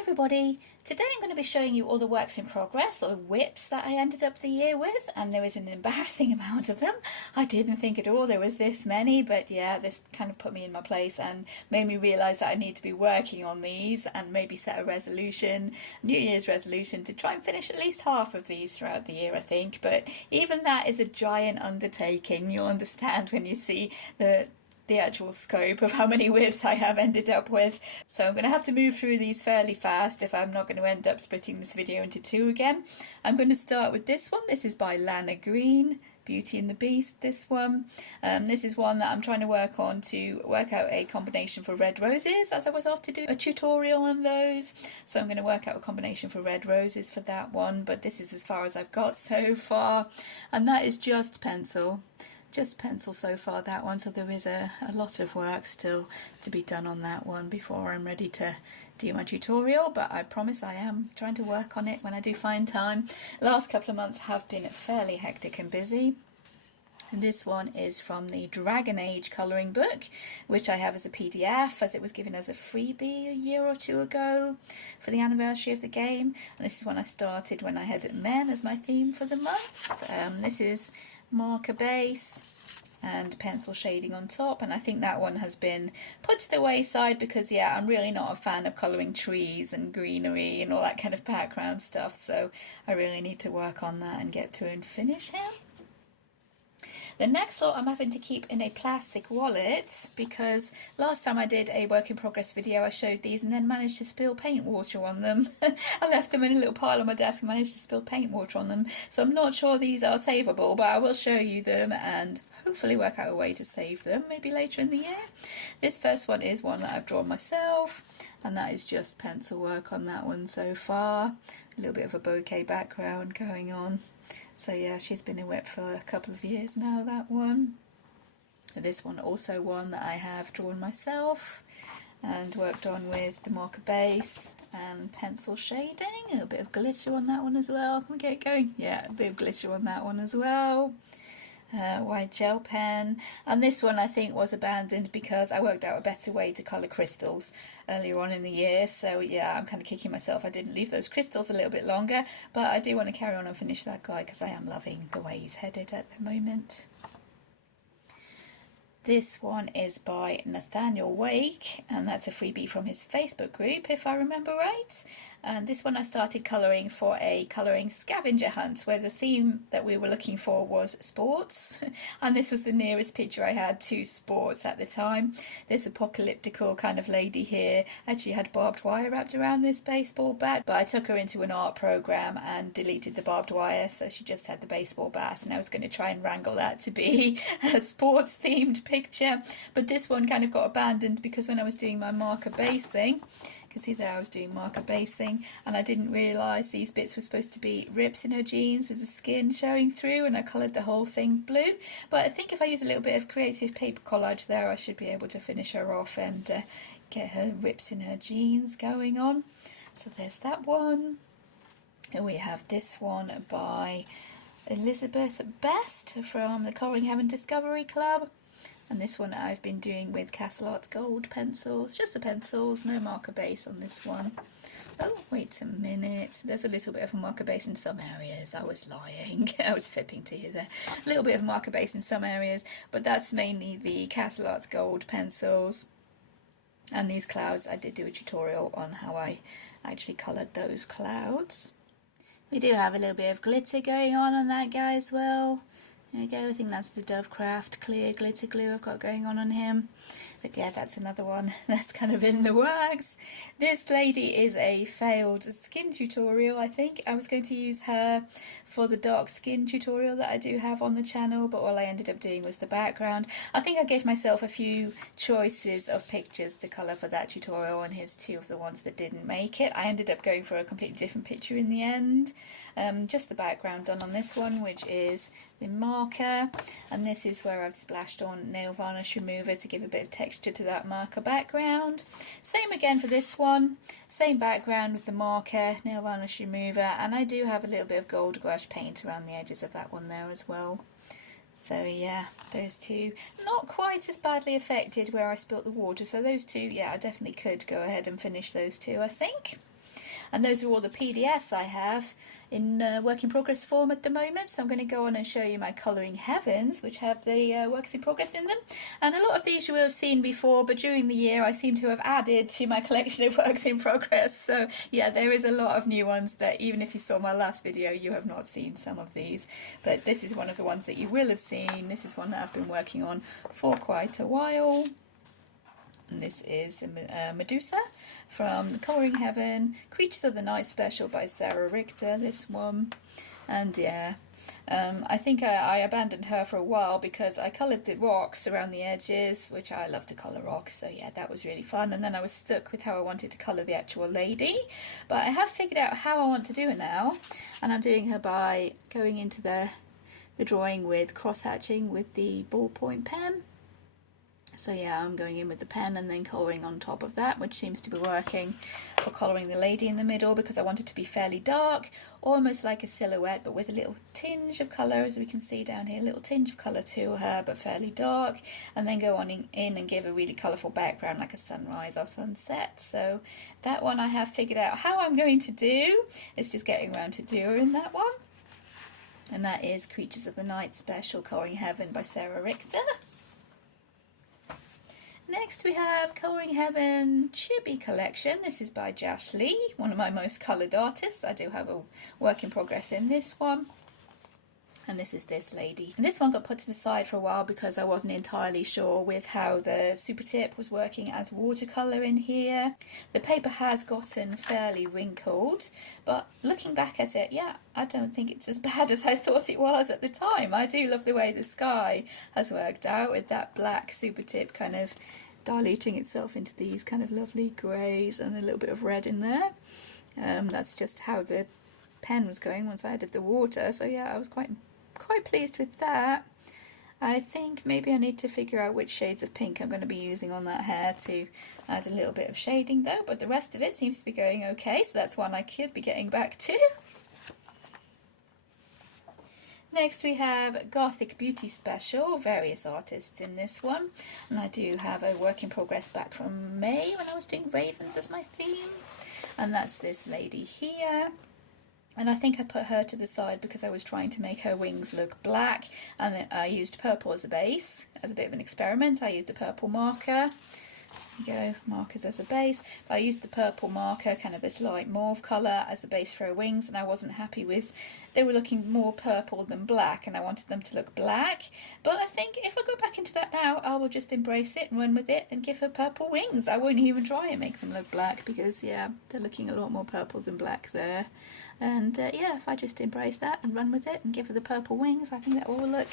everybody, today I'm going to be showing you all the works in progress, or the WIPs that I ended up the year with, and there was an embarrassing amount of them. I didn't think at all there was this many, but yeah, this kind of put me in my place and made me realise that I need to be working on these and maybe set a resolution, New Year's resolution, to try and finish at least half of these throughout the year, I think. But even that is a giant undertaking. You'll understand when you see the actual scope of how many WIPs I have ended up with. So I'm going to have to move through these fairly fast if I'm not going to end up splitting this video into two again. I'm going to start with this one. This is by Lana Green, Beauty and the Beast, this one. This is one that I'm trying to work on to work out a combination for red roses, as I was asked to do a tutorial on those. So I'm going to work out a combination for red roses for that one, but this is as far as I've got so far, and that is just pencil so far, that one. So there is a lot of work still to be done on that one before I'm ready to do my tutorial, but I promise I am trying to work on it when I do find time. The last couple of months have been fairly hectic and busy. And this one is from the Dragon Age colouring book, which I have as a PDF, as it was given as a freebie a year or two ago for the anniversary of the game. And this is one I started when I had men as my theme for the month. This is marker base and pencil shading on top, and I think that one has been put to the wayside because, yeah, I'm really not a fan of colouring trees and greenery and all that kind of background stuff, so I really need to work on that and get through and finish him. The next lot I'm having to keep in a plastic wallet because last time I did a work in progress video I showed these and then managed to spill paint water on them. I left them in a little pile on my desk and managed to spill paint water on them, so I'm not sure these are savable, but I will show you them and hopefully work out a way to save them maybe later in the year. This first one is one that I've drawn myself, and that is just pencil work on that one so far. A little bit of a bokeh background going on. So yeah, she's been in WIP for a couple of years now, that one. This one also one that I have drawn myself and worked on with the marker base and pencil shading. A little bit of glitter on that one as well. Can we get going? Yeah, a bit of glitter on that one as well. White gel pen, and this one I think was abandoned because I worked out a better way to colour crystals earlier on in the year, so yeah, I'm kind of kicking myself I didn't leave those crystals a little bit longer, but I do want to carry on and finish that guy because I am loving the way he's headed at the moment. This one is by Nathaniel Wake, and that's a freebie from his Facebook group if I remember right. And this one I started colouring for a colouring scavenger hunt where the theme that we were looking for was sports, and this was the nearest picture I had to sports at the time. This apocalyptical kind of lady here actually had barbed wire wrapped around this baseball bat, but I took her into an art program and deleted the barbed wire, so she just had the baseball bat, and I was going to try and wrangle that to be a sports themed picture. But this one kind of got abandoned because when I was doing my marker basing, you can see there I was doing marker basing and I didn't realise these bits were supposed to be rips in her jeans with the skin showing through, and I coloured the whole thing blue. But I think if I use a little bit of creative paper collage there, I should be able to finish her off and get her rips in her jeans going on. So there's that one. And we have this one by Elizabeth Best from the Colouring Heaven Discovery Club. And this one I've been doing with Castle Arts Gold pencils, just the pencils, no marker base on this one. Oh, wait a minute, there's a little bit of a marker base in some areas. I was lying, I was fibbing to you there. A little bit of marker base in some areas, but that's mainly the Castle Arts Gold pencils. And these clouds, I did do a tutorial on how I actually coloured those clouds. We do have a little bit of glitter going on that guy as well. There we go, I think that's the Dovecraft clear glitter glue I've got going on him. But yeah, that's another one that's kind of in the works. This lady is a failed skin tutorial, I think. I was going to use her for the dark skin tutorial that I do have on the channel, but all I ended up doing was the background. I think I gave myself a few choices of pictures to colour for that tutorial, and here's two of the ones that didn't make it. I ended up going for a completely different picture in the end. Just the background done on this one, which is the marker, and this is where I've splashed on nail varnish remover to give a bit of texture to that marker background. Same again for this one, same background with the marker, nail varnish remover, and I do have a little bit of gold gouache paint around the edges of that one there as well. So yeah, those two not quite as badly affected where I spilt the water, so those two, yeah, I definitely could go ahead and finish those two, I think. And those are all the PDFs I have in work in progress form at the moment. So I'm going to go on and show you my Colouring Heavens, which have the works in progress in them. And a lot of these you will have seen before, but during the year I seem to have added to my collection of works in progress. So yeah, there is a lot of new ones that even if you saw my last video, you have not seen some of these. But this is one of the ones that you will have seen. This is one that I've been working on for quite a while. And this is Medusa from Colouring Heaven, Creatures of the Night Special by Sarah Richter, this one. And yeah, I think I abandoned her for a while because I coloured the rocks around the edges, which I love to colour rocks, so yeah, that was really fun. And then I was stuck with how I wanted to colour the actual lady. But I have figured out how I want to do her now, and I'm doing her by going into the drawing with cross-hatching with the ballpoint pen. So yeah, I'm going in with the pen and then colouring on top of that, which seems to be working for colouring the lady in the middle, because I want it to be fairly dark, almost like a silhouette, but with a little tinge of colour, as we can see down here, a little tinge of colour to her, but fairly dark, and then go on in and give a really colourful background like a sunrise or sunset. So that one I have figured out how I'm going to do. It's just getting around to doing that one. And that is Creatures of the Night Special Colouring Heaven by Sarah Richter. Next we have Colouring Heaven Chibi Collection. This is by Josh Lee, one of my most coloured artists. I do have a work in progress in this one. And this is this lady. And this one got put to the side for a while because I wasn't entirely sure with how the super tip was working as watercolour in here. The paper has gotten fairly wrinkled, but looking back at it, yeah, I don't think it's as bad as I thought it was at the time. I do love the way the sky has worked out with that black super tip kind of diluting itself into these kind of lovely greys and a little bit of red in there. That's just how the pen was going once I added the water, so yeah, I was quite pleased with that. I think maybe I need to figure out which shades of pink I'm going to be using on that hair to add a little bit of shading though, but the rest of it seems to be going okay, so that's one I could be getting back to. Next we have Gothic Beauty Special, various artists in this one, and I do have a work in progress back from May when I was doing ravens as my theme, and that's this lady here. And I think I put her to the side because I was trying to make her wings look black, and then I used purple as a base, as a bit of an experiment. I used a purple marker. There you go, markers as a base. But I used the purple marker, kind of this light mauve colour, as the base for her wings, and I wasn't happy with, they were looking more purple than black, and I wanted them to look black. But I think if I go back into that now, I will just embrace it and run with it and give her purple wings. I won't even try and make them look black because, yeah, they're looking a lot more purple than black there. And yeah, if I just embrace that and run with it and give her the purple wings, I think that will look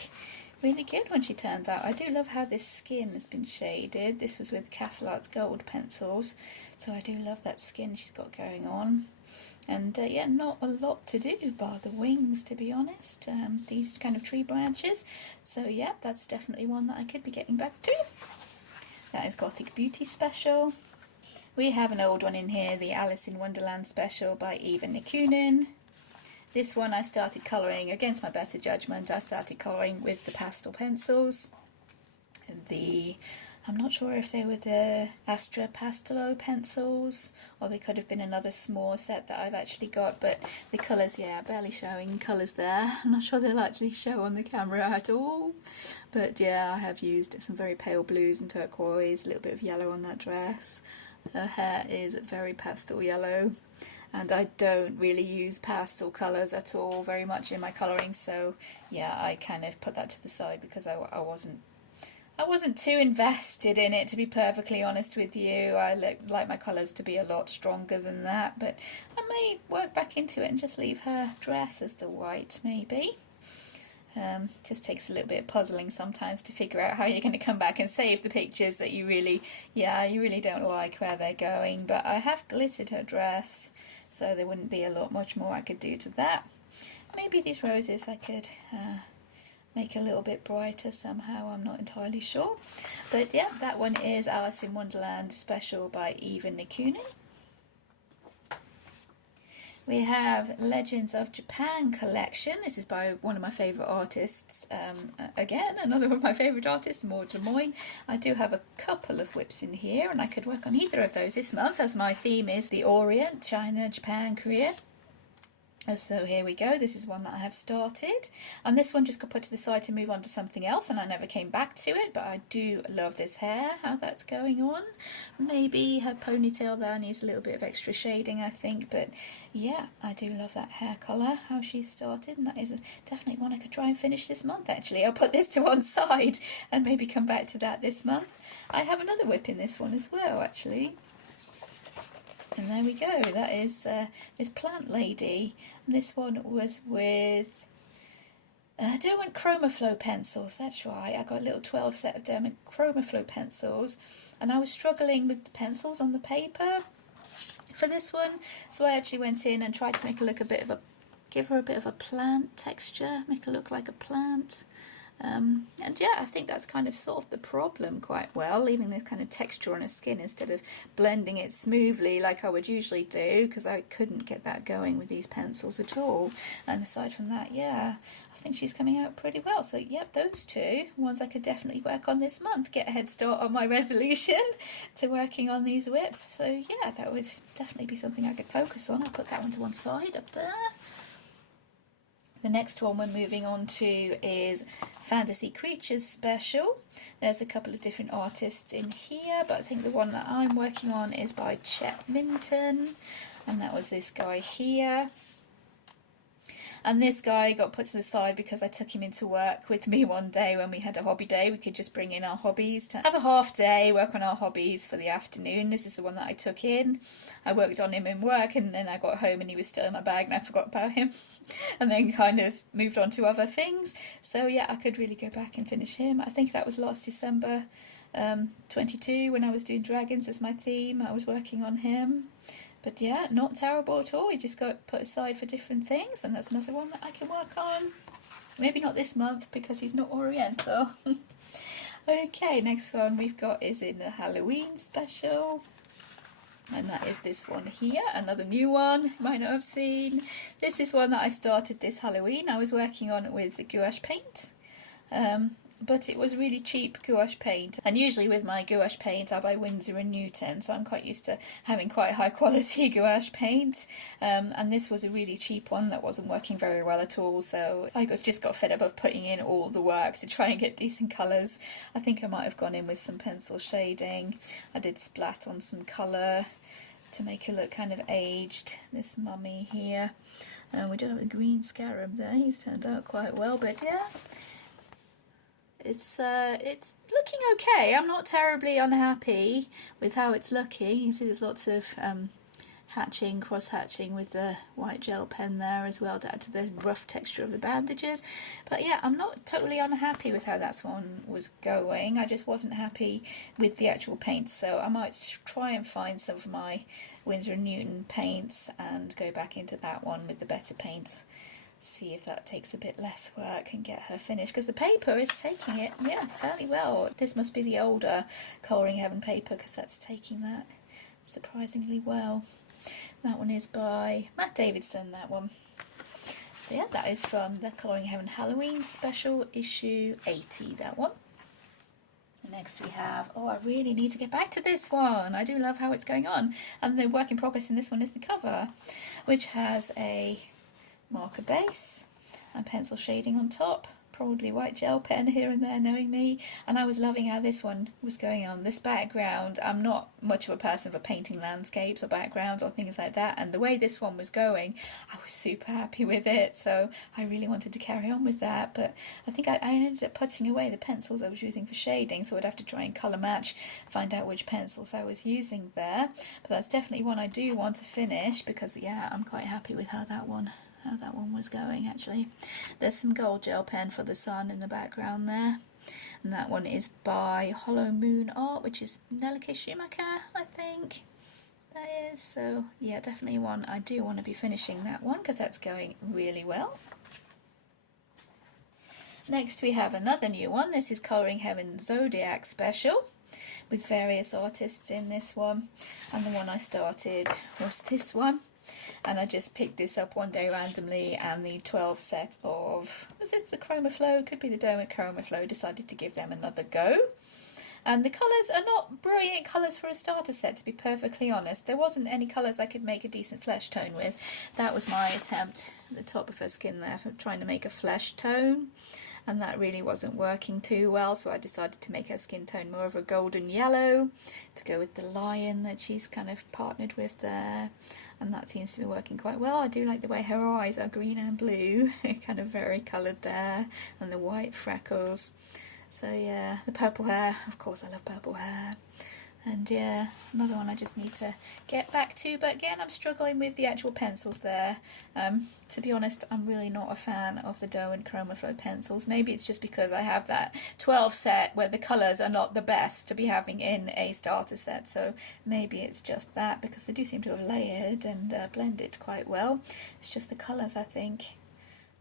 really good when she turns out. I do love how this skin has been shaded. This was with Castle Arts Gold pencils, so I do love that skin she's got going on. And yeah, not a lot to do bar the wings, to be honest. These kind of tree branches. So yeah, that's definitely one that I could be getting back to. That is Gothic Beauty Special. We have an old one in here, the Alice in Wonderland Special by Eva Nikunin. This one I started colouring, against my better judgment, I started colouring with the pastel pencils. I'm not sure if they were the Astra Pastelo pencils, or they could have been another small set that I've actually got, but the colours, yeah, barely showing colours there. I'm not sure they'll actually show on the camera at all. But yeah, I have used some very pale blues and turquoise, a little bit of yellow on that dress. Her hair is very pastel yellow, and I don't really use pastel colours at all very much in my colouring, so yeah, I kind of put that to the side because I wasn't too invested in it, to be perfectly honest with you. I like my colours to be a lot stronger than that, but I may work back into it and just leave her dress as the white, maybe. Just takes a little bit of puzzling sometimes to figure out how you're going to come back and save the pictures that you really don't like where they're going. But I have glittered her dress, so there wouldn't be much more I could do to that. Maybe these roses I could make a little bit brighter somehow, I'm not entirely sure. But yeah, that one is Alice in Wonderland Special by Eva Nikunin. We have Legends of Japan collection. This is by one of my favourite artists. Again, another of my favourite artists, Maud Lemoyne. I do have a couple of WIPs in here, and I could work on either of those this month, as my theme is the Orient, China, Japan, Korea. So here we go, this is one that I have started, and this one just got put to the side to move on to something else, and I never came back to it, but I do love this hair, how that's going on. Maybe her ponytail there needs a little bit of extra shading, I think, but yeah, I do love that hair colour, how she started, and that is definitely one I could try and finish this month actually. I'll put this to one side and maybe come back to that this month. I have another WIP in this one as well actually. And there we go, that is this Plant Lady. And this one was with Derwent Chroma Flow pencils, that's right. I got a little 12 set of Derwent Chroma Flow pencils, and I was struggling with the pencils on the paper for this one. So I actually went in and tried to make it look give her a bit of a plant texture, make her look like a plant. And yeah, I think that's kind of solved the problem quite well, leaving this kind of texture on her skin instead of blending it smoothly like I would usually do, because I couldn't get that going with these pencils at all. And aside from that, yeah, I think she's coming out pretty well. So yep, those two ones I could definitely work on this month, get a head start on my resolution to working on these WIPs. So yeah, that would definitely be something I could focus on. I'll put that one to one side up there. The next one we're moving on to is Fantasy Creatures Special. There's a couple of different artists in here, but I think the one that I'm working on is by Chet Minton, and that was this guy here. And this guy got put to the side because I took him into work with me one day when we had a hobby day. We could just bring in our hobbies to have a half day, work on our hobbies for the afternoon. This is the one that I took in. I worked on him in work, and then I got home and he was still in my bag and I forgot about him. And then kind of moved on to other things. So yeah, I could really go back and finish him. I think that was last December 22 when I was doing dragons as my theme. I was working on him. But yeah, not terrible at all. He just got put aside for different things, and that's another one that I can work on. Maybe not this month because he's not Oriental. Okay, next one we've got is in the Halloween special. And that is this one here, another new one you might not have seen. This is one that I started this Halloween. I was working on it with the gouache paint. But it was really cheap gouache paint, and usually with my gouache paint I buy Winsor & Newton, so I'm quite used to having quite high quality gouache paint, and this was a really cheap one that wasn't working very well at all, so I just got fed up of putting in all the work to try and get decent colours. I think I might have gone in with some pencil shading. I did splat on some colour to make it look kind of aged, this mummy here, and we do have a green scarab there. He's turned out quite well, but yeah, it's looking okay. I'm not terribly unhappy with how it's looking. You can see there's lots of hatching, cross-hatching with the white gel pen there as well to add to the rough texture of the bandages. But yeah, I'm not totally unhappy with how that one was going. I just wasn't happy with the actual paint, so I might try and find some of my Winsor & Newton paints and go back into that one with the better paints. See if that takes a bit less work and get her finished, because the paper is taking it, yeah, fairly well. This must be the older Colouring Heaven paper, because that's taking that surprisingly well. That one is by Matt Davidson, that one. So yeah, that is from the Colouring Heaven Halloween Special issue 80, that one. Next we have, oh, I really need to get back to this one. I do love how it's going on. And the work in progress in this one is the cover, which has a marker base and pencil shading on top, probably white gel pen here and there, knowing me. And I was loving how this one was going on. This background, I'm not much of a person for painting landscapes or backgrounds or things like that, and the way this one was going, I was super happy with it, so I really wanted to carry on with that. But I think I ended up putting away the pencils I was using for shading, so I'd have to try and colour match, find out which pencils I was using there. But that's definitely one I do want to finish, because yeah, I'm quite happy with how that one was going actually. There's some gold gel pen for the sun in the background there, and that one is by Hollow Moon Art, which is Nelike Schumacher, I think that is. So yeah, definitely one I do want to be finishing, that one, because that's going really well. Next we have another new one. This is Colouring Heaven Zodiac Special with various artists in this one, and the one I started was this one. And I just picked this up one day randomly, and the 12 set of, was this the Chroma Flow? Could be the Derwent Chroma Flow. Decided to give them another go. And the colours are not brilliant colours for a starter set, to be perfectly honest. There wasn't any colours I could make a decent flesh tone with. That was my attempt at the top of her skin there, for trying to make a flesh tone. And that really wasn't working too well, so I decided to make her skin tone more of a golden yellow to go with the lion that she's kind of partnered with there. And that seems to be working quite well. I do like the way her eyes are green and blue, kind of very coloured there, and the white freckles. So yeah, the purple hair, of course I love purple hair. And yeah, another one I just need to get back to, but again I'm struggling with the actual pencils there. To be honest, I'm really not a fan of the Derwent Chroma Flow pencils. Maybe it's just because I have that 12 set where the colours are not the best to be having in a starter set, so maybe it's just that, because they do seem to have layered and blended quite well. It's just the colours, I think.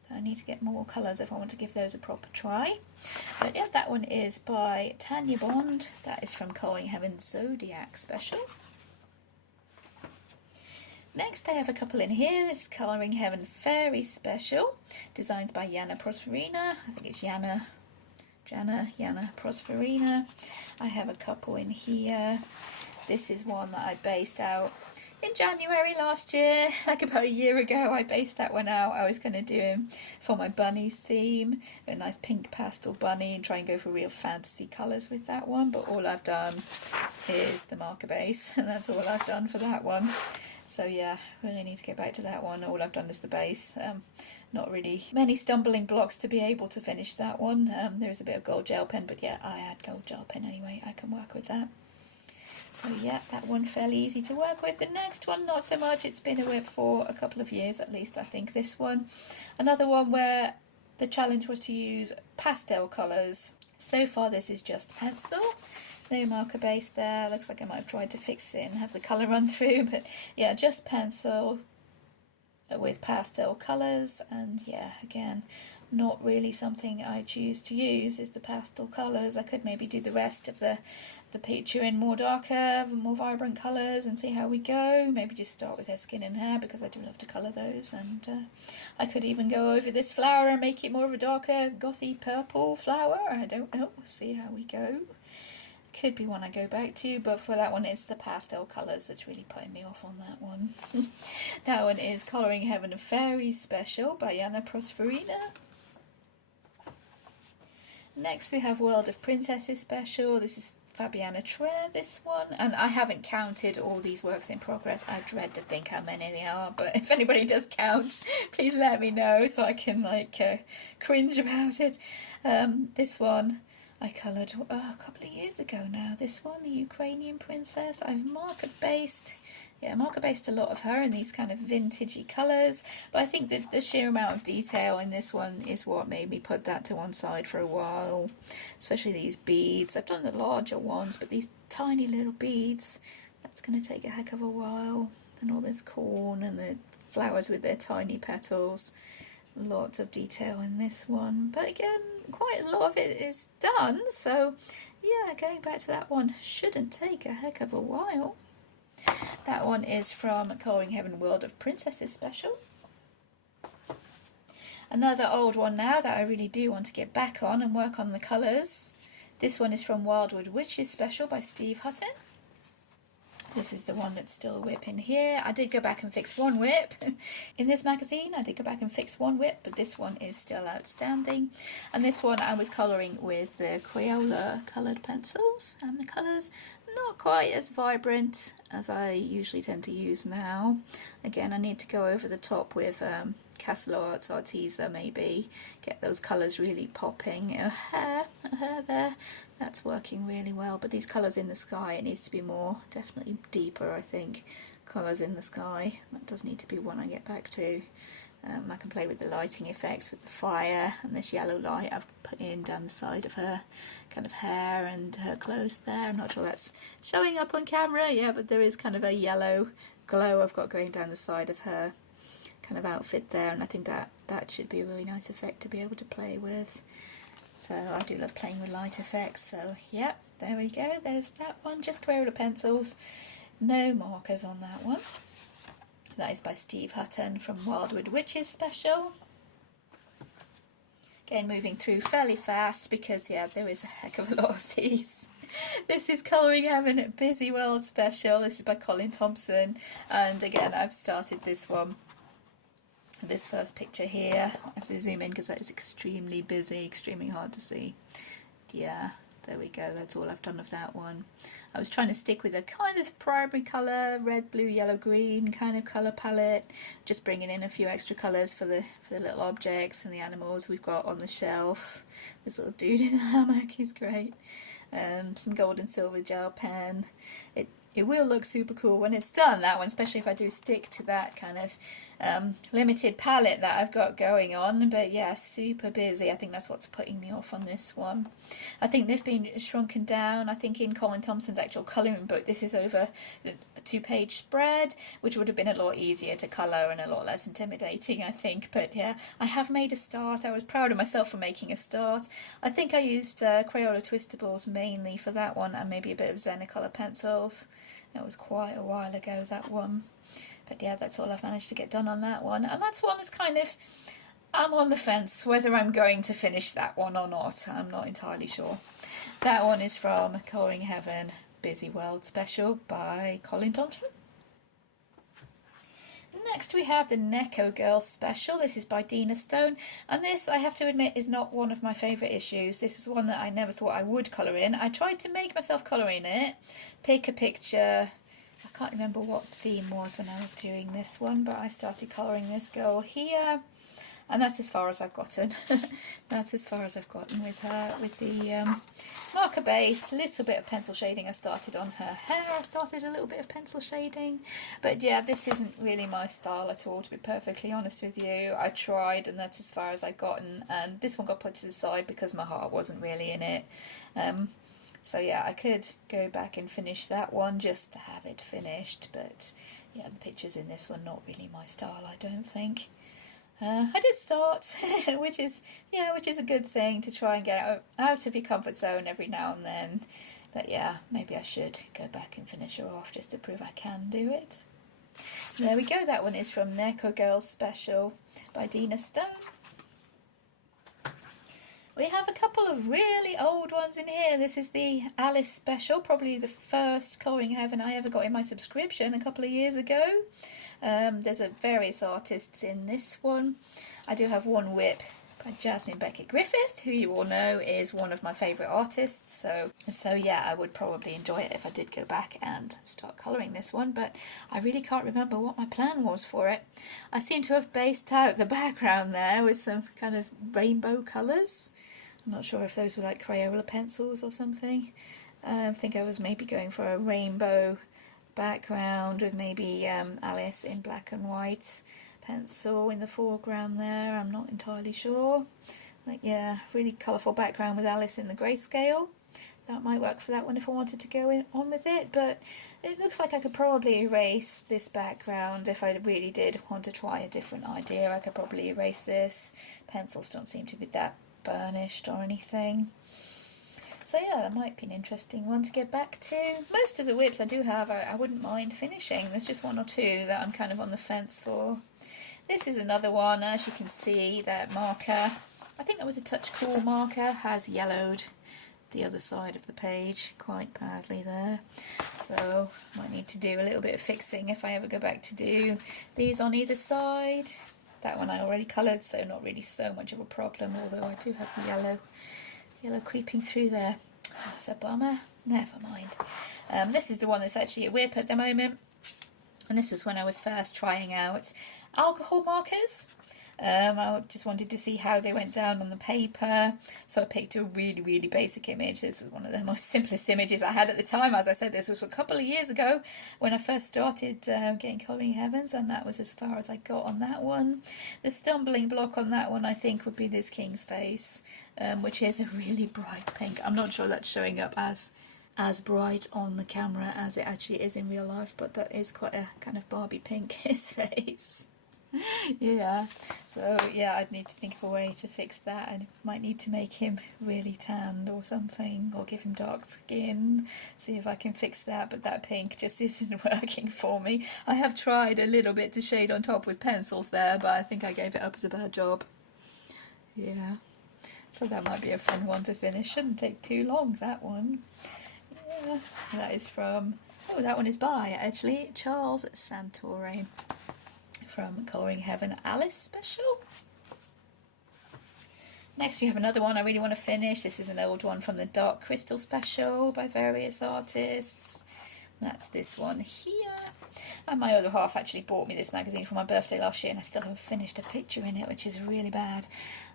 I need to get more colours if I want to give those a proper try. But yeah, that one is by Tanya Bond. That is from Colouring Heaven Zodiac Special. Next I have a couple in here. This is Colouring Heaven Fairy Special. Designs by Yana Prosperina. I think it's Yana Prosperina. I have a couple in here. This is one that I based out in January last year, like about a year ago. I based that one out. I was going to do him for my bunnies theme, a nice pink pastel bunny, and try and go for real fantasy colours with that one, but all I've done is the marker base, and that's all I've done for that one. So yeah, really need to get back to that one. All I've done is the base. Not really many stumbling blocks to be able to finish that one. There is a bit of gold gel pen, but yeah, I had gold gel pen anyway. I can work with that. So yeah, that one fairly easy to work with. The next one, not so much. It's been a WIP for a couple of years at least, I think, this one. Another one where the challenge was to use pastel colours. So far this is just pencil. No marker base there. Looks like I might have tried to fix it and have the colour run through. But yeah, just pencil with pastel colours. And yeah, again, not really something I choose to use is the pastel colours. I could maybe do the rest of the picture in more darker, more vibrant colours and see how we go. Maybe just start with her skin and hair, because I do love to colour those. And I could even go over this flower and make it more of a darker gothy purple flower. I don't know. We'll see how we go. Could be one I go back to, but for that one it's the pastel colours that's really putting me off on that one. That one is Colouring Heaven Fairy Special by Yana Prosperina. Next we have World of Princesses Special. This is Fabiana Tre, this one, and I haven't counted all these works in progress. I dread to think how many they are, but if anybody does count, please let me know so I can cringe about it. This one I coloured a couple of years ago now. This one, the Ukrainian princess, I've marker based a lot of her in these kind of vintagey colours, but I think that the sheer amount of detail in this one is what made me put that to one side for a while, especially these beads. I've done the larger ones, but these tiny little beads, that's going to take a heck of a while. And all this corn and the flowers with their tiny petals, lots of detail in this one, but again, quite a lot of it is done, so yeah, going back to that one shouldn't take a heck of a while. That one is from Colouring Heaven World of Princesses Special. Another old one now that I really do want to get back on and work on the colours. This one is from Wildwood Witches Special by Steve Hutton. This is the one that's still a WIP in here. I did go back and fix one WIP in this magazine. I did go back and fix one WIP, but this one is still outstanding. And this one I was colouring with the Crayola coloured pencils, and the colours not quite as vibrant as I usually tend to use now. Again, I need to go over the top with Castle Arts Arteza, maybe get those colours really popping. Her hair there, that's working really well, but these colours in the sky, it needs to be more, definitely deeper, I think. Colours in the sky, that does need to be one I get back to. I can play with the lighting effects with the fire and this yellow light I've put in down the side of her kind of hair and her clothes there. I'm not sure that's showing up on camera, yeah, but there is kind of a yellow glow I've got going down the side of her kind of outfit there, and I think that should be a really nice effect to be able to play with. So I do love playing with light effects, so yep, there we go, there's that one, just Crayola pencils, no markers on that one. That is by Steve Hutton from Wildwood Witches special. Again, moving through fairly fast because, yeah, there is a heck of a lot of these. This is Colouring Heaven at Busy World special. This is by Colin Thompson. And again, I've started this one. This first picture here, I have to zoom in because that is extremely busy, extremely hard to see. Yeah, there we go, that's all I've done of that one. I was trying to stick with a kind of primary colour, red, blue, yellow, green kind of colour palette, just bringing in a few extra colours for the little objects and the animals we've got on the shelf. This little dude in a hammock, he's great. Some gold and silver gel pen. It will look super cool when it's done, that one, especially if I do stick to that kind of limited palette that I've got going on. But yeah, super busy. I think that's what's putting me off on this one. I think they've been shrunken down. I think in Colin Thompson's actual colouring book, this is over a 2-page spread, which would have been a lot easier to colour and a lot less intimidating, I think. But yeah, I have made a start. I was proud of myself for making a start. I think I used Crayola Twistables mainly for that one, and maybe a bit of Zennicolor pencils. That was quite a while ago, that one. But yeah, that's all I've managed to get done on that one. And that's one that's kind of, I'm on the fence whether I'm going to finish that one or not. I'm not entirely sure. That one is from Colouring Heaven Busy World special by Colin Thompson. Next we have the Neko Girls special. This is by Dina Stone, and this, I have to admit, is not one of my favourite issues. This is one that I never thought I would colour in. I tried to make myself colour in it, pick a picture. I can't remember what the theme was when I was doing this one, but I started colouring this girl here, and that's as far as I've gotten. That's as far as I've gotten with her, with the marker base, a little bit of pencil shading. I started on her hair, I started a little bit of pencil shading, but yeah, this isn't really my style at all, to be perfectly honest with you. I tried, and that's as far as I've gotten, and this one got put to the side because my heart wasn't really in it. So yeah, I could go back and finish that one just to have it finished, but yeah, the pictures in this one, not really my style, I don't think. I did start, which is a good thing, to try and get out of your comfort zone every now and then. But yeah, maybe I should go back and finish her off just to prove I can do it. And there we go, that one is from Neko Girls Special by Dina Stone. We have a couple of really old ones in here. This is the Alice special, probably the first Colouring Heaven I ever got in my subscription a couple of years ago. There's various artists in this one. I do have one WIP by Jasmine Beckett Griffith, who you all know is one of my favourite artists. So yeah, I would probably enjoy it if I did go back and start colouring this one, but I really can't remember what my plan was for it. I seem to have based out the background there with some kind of rainbow colours. I'm not sure if those were like Crayola pencils or something. I think I was maybe going for a rainbow background with maybe Alice in black and white pencil in the foreground there. I'm not entirely sure. Like, yeah, really colourful background with Alice in the grayscale. That might work for that one if I wanted to go on with it, but it looks like I could probably erase this background if I really did want to try a different idea. I could probably erase this. Pencils don't seem to be that burnished or anything. So yeah, that might be an interesting one to get back to. Most of the WIPs I do have, I wouldn't mind finishing. There's just one or two that I'm kind of on the fence for. This is another one, as you can see, that marker, I think that was a Touch Cool marker, has yellowed the other side of the page quite badly there. So might need to do a little bit of fixing if I ever go back to do these on either side. That one I already coloured, so not really so much of a problem, although I do have the yellow creeping through there. That's a bummer. Never mind. This is the one that's actually a WIP at the moment, and this is when I was first trying out alcohol markers. I just wanted to see how they went down on the paper, so I picked a really basic image. This was one of the most simplest images I had at the time. As I said, this was a couple of years ago when I first started getting Colouring Heavens, and that was as far as I got on that one. The stumbling block on that one, I think, would be this king's face, which is a really bright pink. I'm not sure that's showing up as bright on the camera as it actually is in real life, but that is quite a kind of Barbie pink, his face. Yeah, so yeah, I'd need to think of a way to fix that. I might need to make him really tanned or something, or give him dark skin, see if I can fix that, but that pink just isn't working for me. I have tried a little bit to shade on top with pencils there, but I think I gave it up as a bad job. Yeah, so that might be a fun one to finish. Shouldn't take too long, that one. Yeah, that is from, oh, that one is by, actually, Charles Santore, from Colouring Heaven Alice special. Next we have another one I really want to finish. This is an old one from the Dark Crystal special by various artists. That's this one here. And my other half actually bought me this magazine for my birthday last year, and I still haven't finished a picture in it, which is really bad.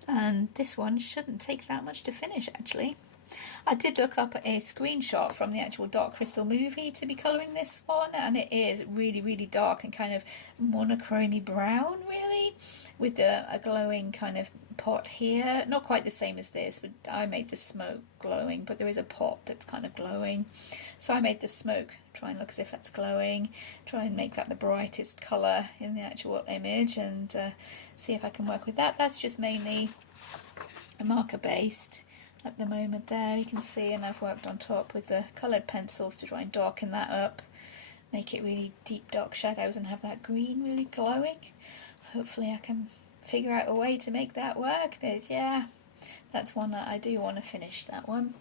And this one shouldn't take that much to finish, actually. I did look up a screenshot from the actual Dark Crystal movie to be colouring this one, and it is really, really dark and kind of monochromy brown, really, with a glowing kind of pot here. Not quite the same as this, but I made the smoke glowing, but there is a pot that's kind of glowing. So I made the smoke try and look as if that's glowing, try and make that the brightest colour in the actual image, and see if I can work with that. That's just mainly a marker based at the moment there, you can see, and I've worked on top with the coloured pencils to try and darken that up, make it really deep dark shadows and have that green really glowing. Hopefully I can figure out a way to make that work, but yeah, that's one that I do want to finish, that one.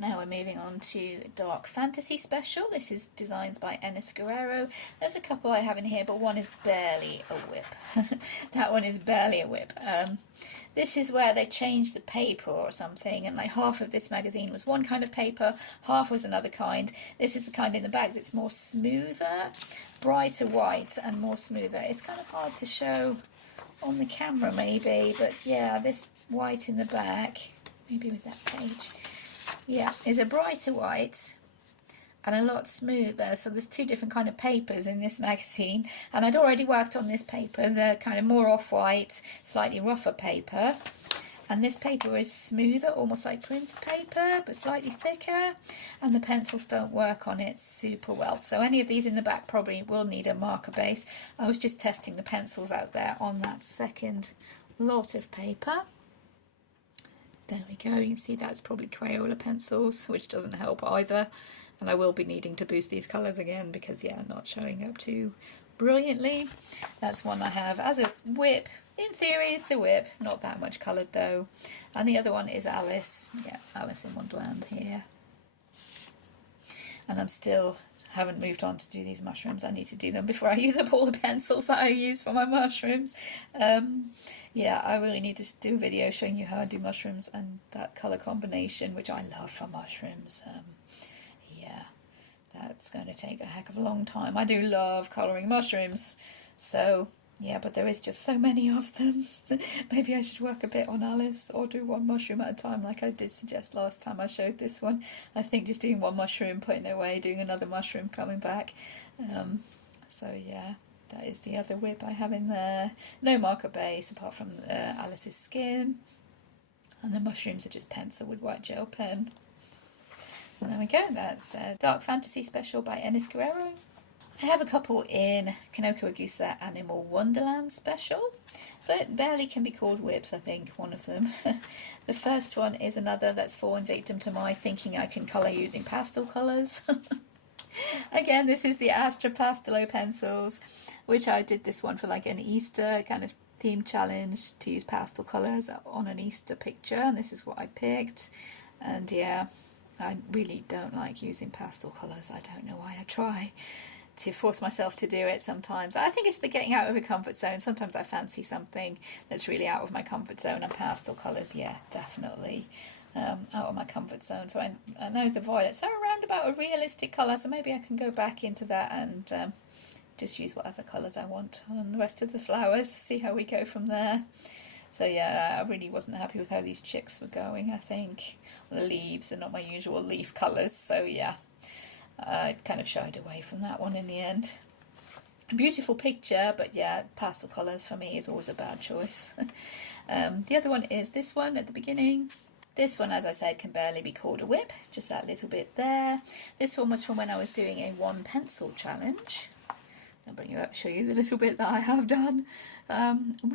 Now we're moving on to Dark Fantasy Special. This is designs by Enes Guerrero. There's a couple I have in here, but one is barely a whip. That one is barely a whip. This is where they changed the paper or something, and like half of this magazine was one kind of paper, half was another kind. This is the kind in the back that's more smoother, brighter white and more smoother. It's kind of hard to show on the camera maybe, but yeah, this white in the back, maybe with that page, yeah, is a brighter white and a lot smoother. So there's two different kind of papers in this magazine, and I'd already worked on this paper, the kind of more off-white, slightly rougher paper, and this paper is smoother, almost like printer paper, but slightly thicker, and the pencils don't work on it super well. So any of these in the back probably will need a marker base. I was just testing the pencils out there on that second lot of paper. There we go, you can see that's probably Crayola pencils, which doesn't help either. And I will be needing to boost these colours again because, yeah, not showing up too brilliantly. That's one I have as a whip. In theory, it's a whip, not that much coloured though. And the other one is Alice. Yeah, Alice in Wonderland here. And I'm still haven't moved on to do these mushrooms. I need to do them before I use up all the pencils that I use for my mushrooms. Yeah, I really need to do a video showing you how I do mushrooms and that colour combination, which I love for mushrooms. Yeah, that's going to take a heck of a long time. I do love colouring mushrooms, so yeah, but there is just so many of them. Maybe I should work a bit on Alice, or do one mushroom at a time like I did suggest last time I showed this one. I think just doing one mushroom, putting it away, doing another mushroom, coming back. So yeah, that is the other whip I have in there. No marker base apart from Alice's skin, and the mushrooms are just pencil with white gel pen. And there we go, that's Dark Fantasy Special by Enes Guerrero. I have a couple in Kanoko Egusa Animal Wonderland Special, but barely can be called whips, I think, one of them. The first one is another that's fallen victim to my thinking I can colour using pastel colours. Again, this is the Astra Pastelo pencils, which I did this one for like an Easter kind of theme challenge to use pastel colours on an Easter picture, and this is what I picked. And yeah, I really don't like using pastel colours. I don't know why I try to force myself to do it sometimes. I think it's the getting out of a comfort zone. Sometimes I fancy something that's really out of my comfort zone, and pastel colours, yeah, definitely out of my comfort zone. So I know the violets are around about a realistic colour, so maybe I can go back into that and just use whatever colours I want on the rest of the flowers, see how we go from there. So yeah, I really wasn't happy with how these chicks were going, I think. The leaves are not my usual leaf colours, so yeah, I kind of shied away from that one in the end. A beautiful picture, but yeah, pastel colours for me is always a bad choice. The other one is this one at the beginning. This one, as I said, can barely be called a whip, just that little bit there. This one was from when I was doing a one pencil challenge. I'll bring you up, show you the little bit that I have done.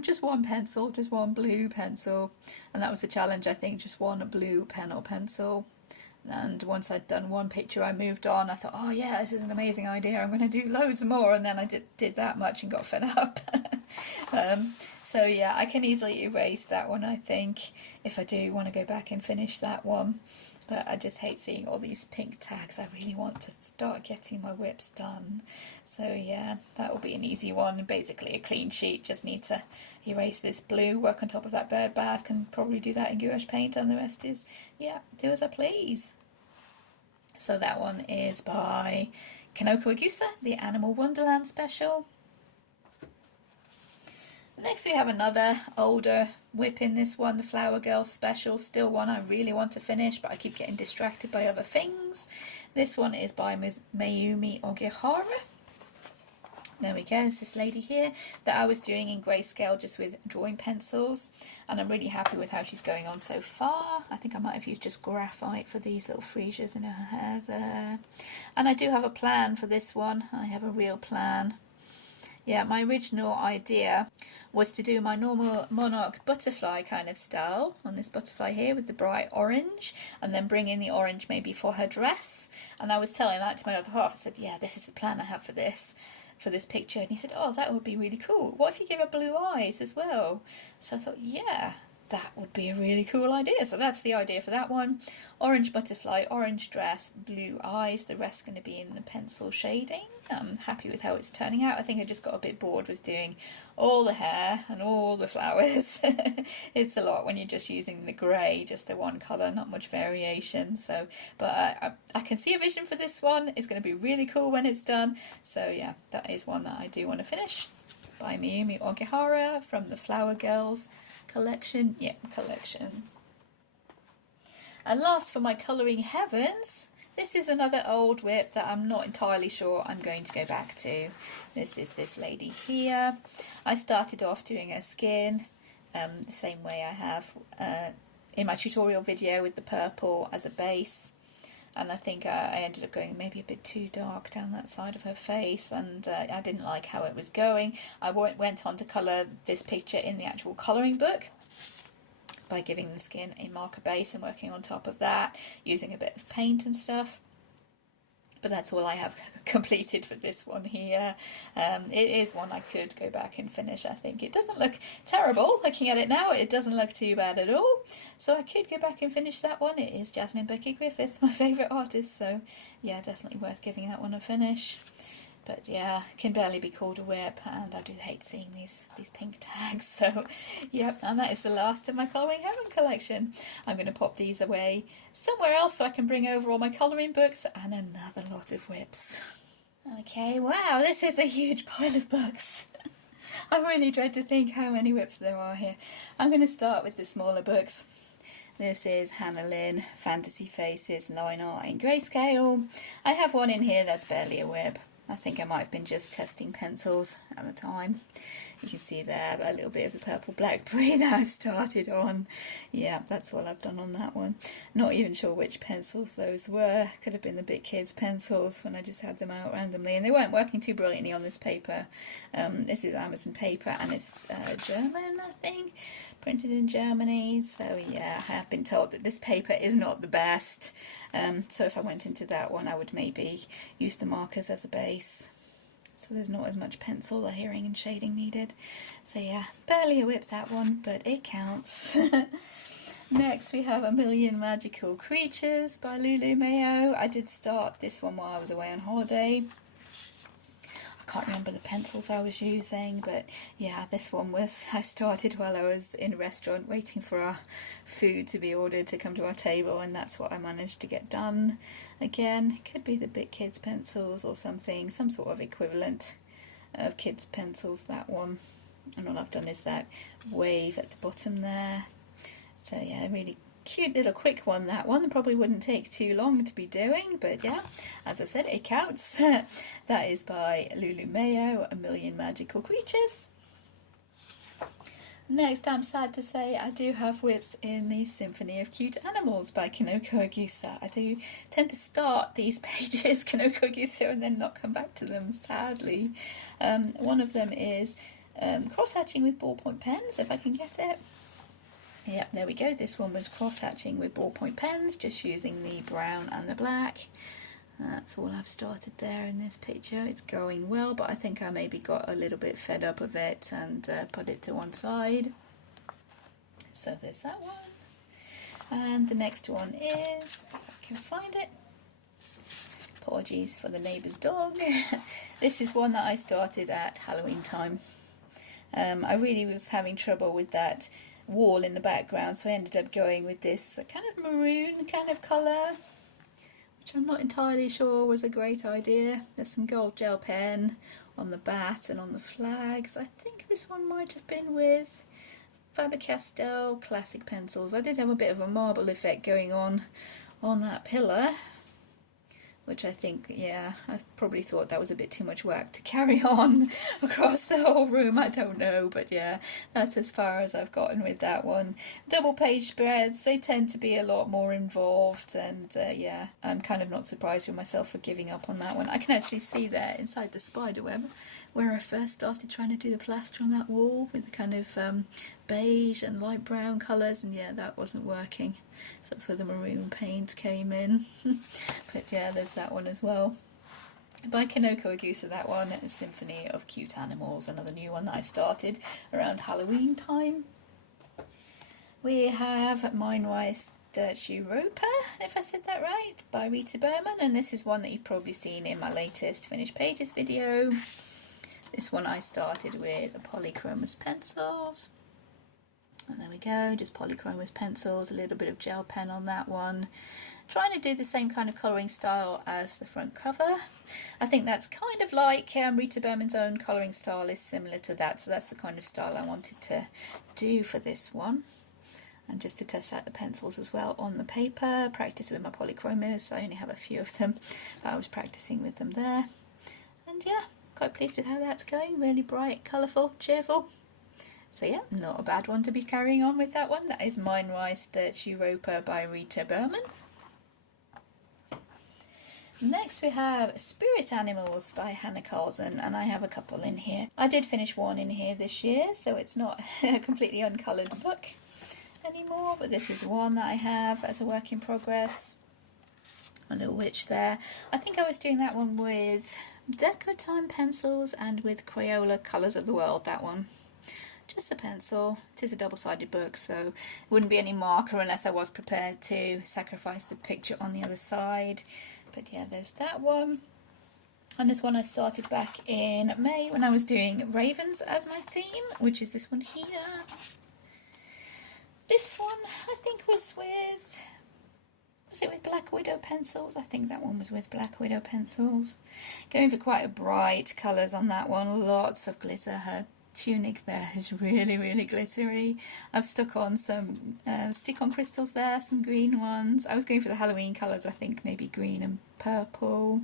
Just one pencil, just one blue pencil, and that was the challenge, I think, just one blue pen or pencil. And once I'd done one picture, I moved on. I thought, oh yeah, this is an amazing idea, I'm going to do loads more, and then I did that much and got fed up. So yeah, I can easily erase that one, I think, if I do want to go back and finish that one. But I just hate seeing all these pink tags. I really want to start getting my whips done. So yeah, that will be an easy one. Basically a clean sheet. Just need to erase this blue, work on top of that bird bath. Can probably do that in gouache paint, and the rest is, yeah, do as I please. So that one is by Kanoko Egusa, the Animal Wonderland special. Next we have another older whip in this one, the Flower Girls special, still one I really want to finish, but I keep getting distracted by other things. This one is by Ms. Mayumi Ogihara. There we go, it's this lady here that I was doing in grayscale just with drawing pencils, and I'm really happy with how she's going on so far. I think I might have used just graphite for these little freesias in her hair there. And I do have a plan for this one, I have a real plan. Yeah, my original idea was to do my normal monarch butterfly kind of style on this butterfly here with the bright orange, and then bring in the orange maybe for her dress. And I was telling that to my other half. I said, yeah, this is the plan I have for this picture. And he said, oh, that would be really cool. What if you give her blue eyes as well? So I thought, yeah, that would be a really cool idea. So that's the idea for that one. Orange butterfly, orange dress, blue eyes. The rest going to be in the pencil shading. I'm happy with how it's turning out. I think I just got a bit bored with doing all the hair and all the flowers. It's a lot when you're just using the grey, just the one colour, not much variation. So, but I can see a vision for this one. It's going to be really cool when it's done. So yeah, that is one that I do want to finish. By Mayumi Ogihara from the Flower Girls collection. Yeah, collection. And last for my colouring heavens, this is another old whip that I'm not entirely sure I'm going to go back to. This is this lady here. I started off doing her skin the same way I have in my tutorial video with the purple as a base. And I think I ended up going maybe a bit too dark down that side of her face, and I didn't like how it was going. I went on to colour this picture in the actual colouring book by giving the skin a marker base and working on top of that, using a bit of paint and stuff. But that's all I have completed for this one here. It is one I could go back and finish, I think. It doesn't look terrible looking at it now. It doesn't look too bad at all. So I could go back and finish that one. It is Jasmine Becky Griffith, my favourite artist. So yeah, definitely worth giving that one a finish. But yeah, can barely be called a whip, and I do hate seeing these pink tags. So yep, and that is the last of my Colouring Heaven collection. I'm going to pop these away somewhere else so I can bring over all my colouring books and another lot of whips. Okay, wow, this is a huge pile of books. I really dread to think how many whips there are here. I'm going to start with the smaller books. This is Hannah Lynn, Fantasy Faces, Line Art in Grayscale. I have one in here that's barely a whip. I think I might have been just testing pencils at the time. You can see there a little bit of the purple blackberry that I've started on. Yeah, that's all I've done on that one. Not even sure which pencils those were. Could have been the Big Kids pencils when I just had them out randomly. And they weren't working too brilliantly on this paper. This is Amazon paper, and it's German, I think. Printed in Germany. So yeah, I have been told that this paper is not the best. So if I went into that one, I would maybe use the markers as a base. So there's not as much pencil, layering and shading needed. So yeah, barely a whip that one, but it counts. Next we have A Million Magical Creatures by Lulu Mayo. I did start this one while I was away on holiday. I can't remember the pencils I was using, but yeah, this one I started while I was in a restaurant waiting for our food to be ordered to come to our table, and that's what I managed to get done. Again, it could be the Big Kids pencils or something, some sort of equivalent of kids pencils, that one. And all I've done is that wave at the bottom there. So yeah, really cute little quick one, that one. Probably wouldn't take too long to be doing, but yeah, as I said, it counts. That is by Lulu Mayo, A Million Magical Creatures. Next, I'm sad to say I do have WIPs in the Symphony of Cute Animals by Kanoko Egusa. I do tend to start these pages, Kanoko Egusa, and then not come back to them, sadly. One of them is cross-hatching with ballpoint pens, if I can get it. Yep, there we go. This one was cross-hatching with ballpoint pens, just using the brown and the black. That's all I've started there in this picture. It's going well, but I think I maybe got a little bit fed up of it and put it to one side. So there's that one. And the next one is, if I can find it, apologies for the neighbour's dog. This is one that I started at Halloween time. I really was having trouble with that wall in the background, so I ended up going with this kind of maroon kind of colour, which I'm not entirely sure was a great idea. There's some gold gel pen on the bat and on the flags. I think this one might have been with Faber-Castell classic pencils. I did have a bit of a marble effect going on that pillar, which I think, yeah, I probably thought that was a bit too much work to carry on across the whole room. I don't know, but yeah, that's as far as I've gotten with that one. Double page spreads, they tend to be a lot more involved, and yeah, I'm kind of not surprised with myself for giving up on that one. I can actually see there inside the spider web where I first started trying to do the plaster on that wall with the kind of beige and light brown colours, and yeah, that wasn't working. So that's where the maroon paint came in. But yeah, there's that one as well. By Kanoko Egusa, that one, Symphony of Cute Animals, another new one that I started around Halloween time. We have Mine-Wise Roper, if I said that right, by Rita Berman, and this is one that you've probably seen in my latest finished pages video. This one I started with polychromos pencils. And there we go, just polychromos pencils, a little bit of gel pen on that one. Trying to do the same kind of colouring style as the front cover. I think that's kind of like Rita Berman's own colouring style is similar to that, so that's the kind of style I wanted to do for this one. And just to test out the pencils as well on the paper, practice with my polychromos. I only have a few of them, but I was practicing with them there. And yeah, quite pleased with how that's going, really bright, colourful, cheerful. So yeah, not a bad one to be carrying on with that one. That is Mine-Wise Roper by Rita Berman. Next we have Spirit Animals by Hannah Carlson, and I have a couple in here. I did finish one in here this year, so it's not a completely uncoloured book anymore, but this is one that I have as a work in progress. A little witch there. I think I was doing that one with Deco Time pencils and with Crayola Colours of the World, that one. Just a pencil. It is a double-sided book, so it wouldn't be any marker unless I was prepared to sacrifice the picture on the other side. But yeah, there's that one. And this one I started back in May when I was doing ravens as my theme, which is this one here. This one I think was it with Black Widow pencils? I think that one was with Black Widow pencils. Going for quite a bright colours on that one, lots of glitter. Her tunic there is really, really glittery. I've stuck on some stick-on crystals there, some green ones. I was going for the Halloween colours, I think maybe green and purple.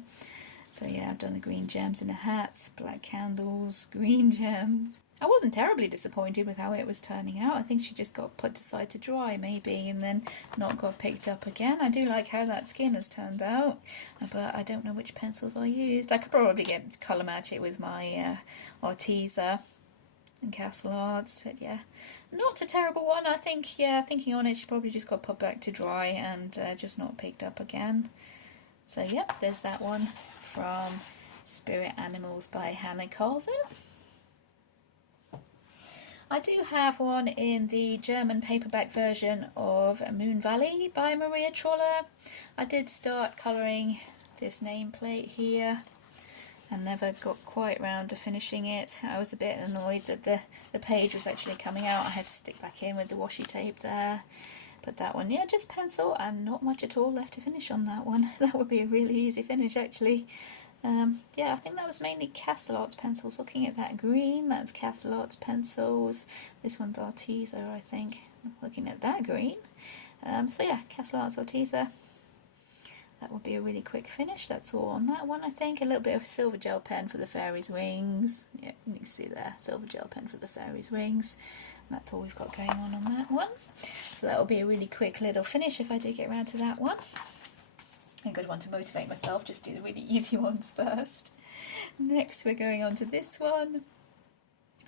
So yeah, I've done the green gems in the hats, black candles, green gems. I wasn't terribly disappointed with how it was turning out. I think she just got put aside to dry maybe and then not got picked up again. I do like how that skin has turned out, but I don't know which pencils I used. I could probably get colour match it with my Arteza and Castle Arts, but yeah, not a terrible one. I think, yeah, thinking on it, she probably just got put back to dry and just not picked up again. So yep, there's that one from Spirit Animals by Hannah Carlson. I do have one in the German paperback version of Moon Valley by Maria Troller. I did start colouring this nameplate here and never got quite round to finishing it. I was a bit annoyed that the page was actually coming out. I had to stick back in with the washi tape there. But that one, yeah, just pencil and not much at all left to finish on that one. That would be a really easy finish actually. Yeah, I think that was mainly Castle Arts pencils. Looking at that green, that's Castle Arts pencils. This one's Arteza, I think. Looking at that green. So yeah, Castle Arts Arteza. that would be a really quick finish. That's all on that one, I think. A little bit of silver gel pen for the fairy's wings. Yeah, you can see there, silver gel pen for the fairy's wings. That's all we've got going on that one. So that will be a really quick little finish if I do get around to that one. A good one to motivate myself, just do the really easy ones first. Next we're going on to this one.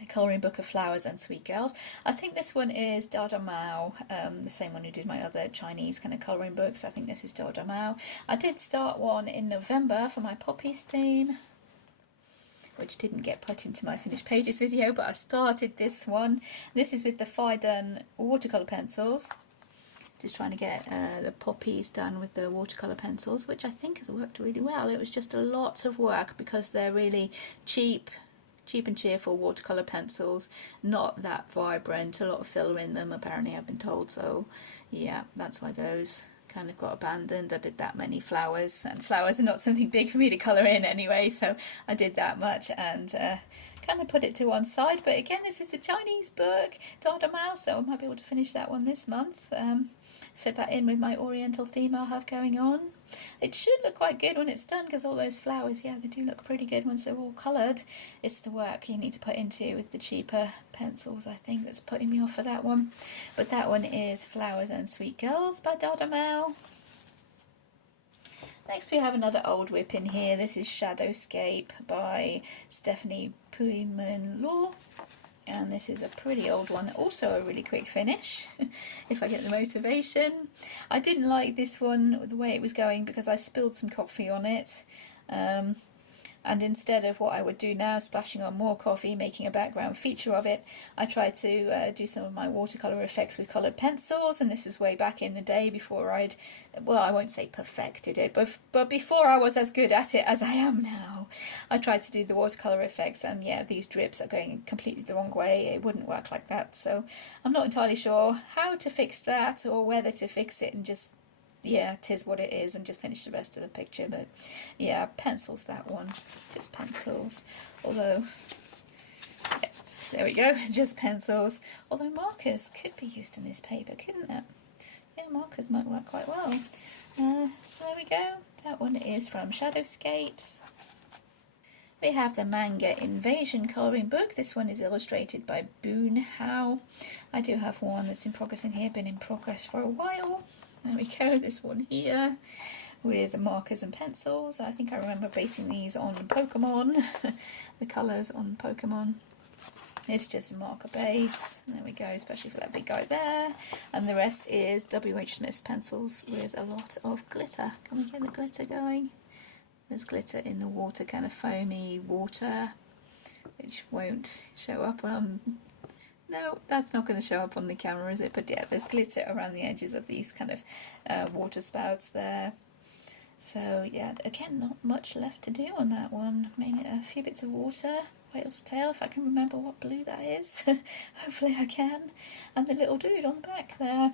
A colouring book of flowers and sweet girls. I think this one is Dada Mao, the same one who did my other Chinese kind of colouring books. I think this is Dada Mao. I did start one in November for my poppies theme, which didn't get put into my finished pages video, but I started this one. This is with the Fidon watercolour pencils. Just trying to get the poppies done with the watercolour pencils, which I think has worked really well. It was just a lot of work because they're really cheap and cheerful watercolour pencils, not that vibrant, a lot of filler in them apparently, I've been told. So yeah, that's why those kind of got abandoned. I did that many flowers, and flowers are not something big for me to colour in anyway, so I did that much and kind of put it to one side. But again, this is a Chinese book, Dada Mao, so I might be able to finish that one this month. Fit that in with my oriental theme I'll have going on. It should look quite good when it's done, because all those flowers, yeah, they do look pretty good once they're all coloured. It's the work you need to put into with the cheaper pencils, I think, that's putting me off for that one. But that one is Flowers and Sweet Girls by Dada Mao. Next we have another old whip in here. This is Shadowscape by Stephanie Puimun-Law. And this is a pretty old one, also a really quick finish, if I get the motivation. I didn't like this one, the way it was going, because I spilled some coffee on it. And instead of what I would do now, splashing on more coffee, making a background feature of it, I tried to do some of my watercolour effects with coloured pencils, and this is way back in the day before I'd, well, I won't say perfected it, but before I was as good at it as I am now. I tried to do the watercolour effects, and yeah, these drips are going completely the wrong way. It wouldn't work like that, so I'm not entirely sure how to fix that or whether to fix it and just, yeah, 'tis what it is, and just finish the rest of the picture. But yeah, pencils, that one, just pencils. Although, yeah, there we go, just pencils. Although markers could be used in this paper, couldn't it? Yeah, markers might work quite well. So there we go, that one is from Shadowscapes. We have the Manga Invasion colouring book. This one is illustrated by Boon Hao. I do have one that's in progress in here, been in progress for a while. There we go, this one here with markers and pencils. I think I remember basing these on Pokemon, the colours on Pokemon. It's just a marker base. There we go, especially for that big guy there. And the rest is W.H. Smith's pencils with a lot of glitter. Can we get the glitter going? There's glitter in the water, kind of foamy water, which won't show up on... No, that's not going to show up on the camera, is it? But yeah, there's glitter around the edges of these kind of water spouts there. So yeah, again, not much left to do on that one. Mainly a few bits of water, whale's tail, if I can remember what blue that is. Hopefully I can. And the little dude on the back there.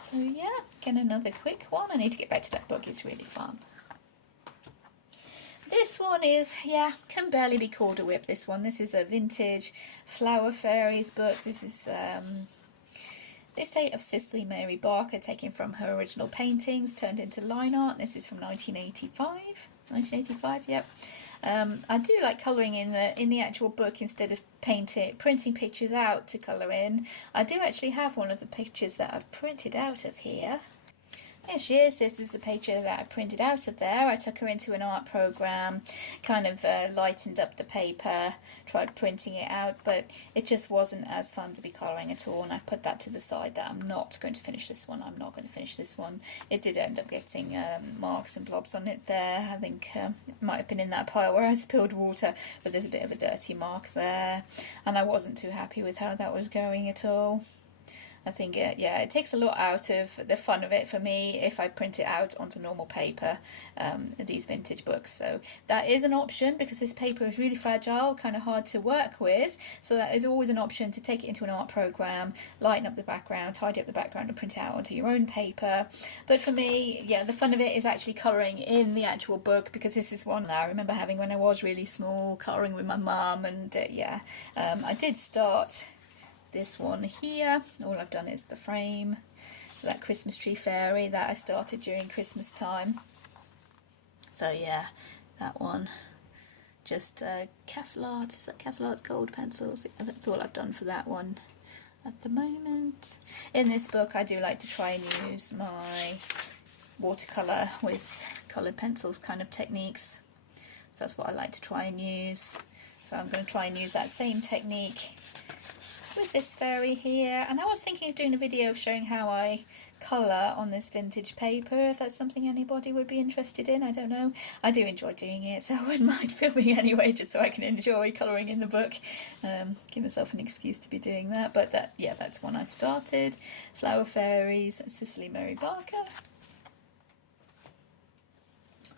So yeah, again, another quick one. I need to get back to that book, it's really fun. This one is, yeah, can barely be called a whip, this one. This is a vintage Flower Fairies book. This is The Estate of Cicely Mary Barker, taken from her original paintings, turned into line art. This is from 1985. 1985, yep. I do like colouring in the actual book instead of printing pictures out to colour in. I do actually have one of the pictures that I've printed out of here. There she is. This is the picture that I printed out of there. I took her into an art program, kind of lightened up the paper, tried printing it out, but it just wasn't as fun to be colouring at all, and I put that to the side, that I'm not going to finish this one. I'm not going to finish this one. It did end up getting marks and blobs on it there. I think it might have been in that pile where I spilled water, but there's a bit of a dirty mark there, and I wasn't too happy with how that was going at all. I think it takes a lot out of the fun of it for me if I print it out onto normal paper, these vintage books. So that is an option, because this paper is really fragile, kind of hard to work with. So that is always an option, to take it into an art program, lighten up the background, tidy up the background and print it out onto your own paper. But for me, yeah, the fun of it is actually colouring in the actual book, because this is one that I remember having when I was really small, colouring with my mum, and I did start this one here. All I've done is the frame, that Christmas tree fairy that I started during Christmas time. So yeah, that one. Just Castle Art, is that Castle Art's gold pencils? Yeah, that's all I've done for that one at the moment. In this book I do like to try and use my watercolour with coloured pencils kind of techniques. So that's what I like to try and use. So I'm going to try and use that same technique with this fairy here. And I was thinking of doing a video of showing how I colour on this vintage paper, if that's something anybody would be interested in. I don't know. I do enjoy doing it, so I wouldn't mind filming anyway, just so I can enjoy colouring in the book. Give myself an excuse to be doing that. But that, yeah, that's one I started. Flower Fairies, Cicely Mary Barker.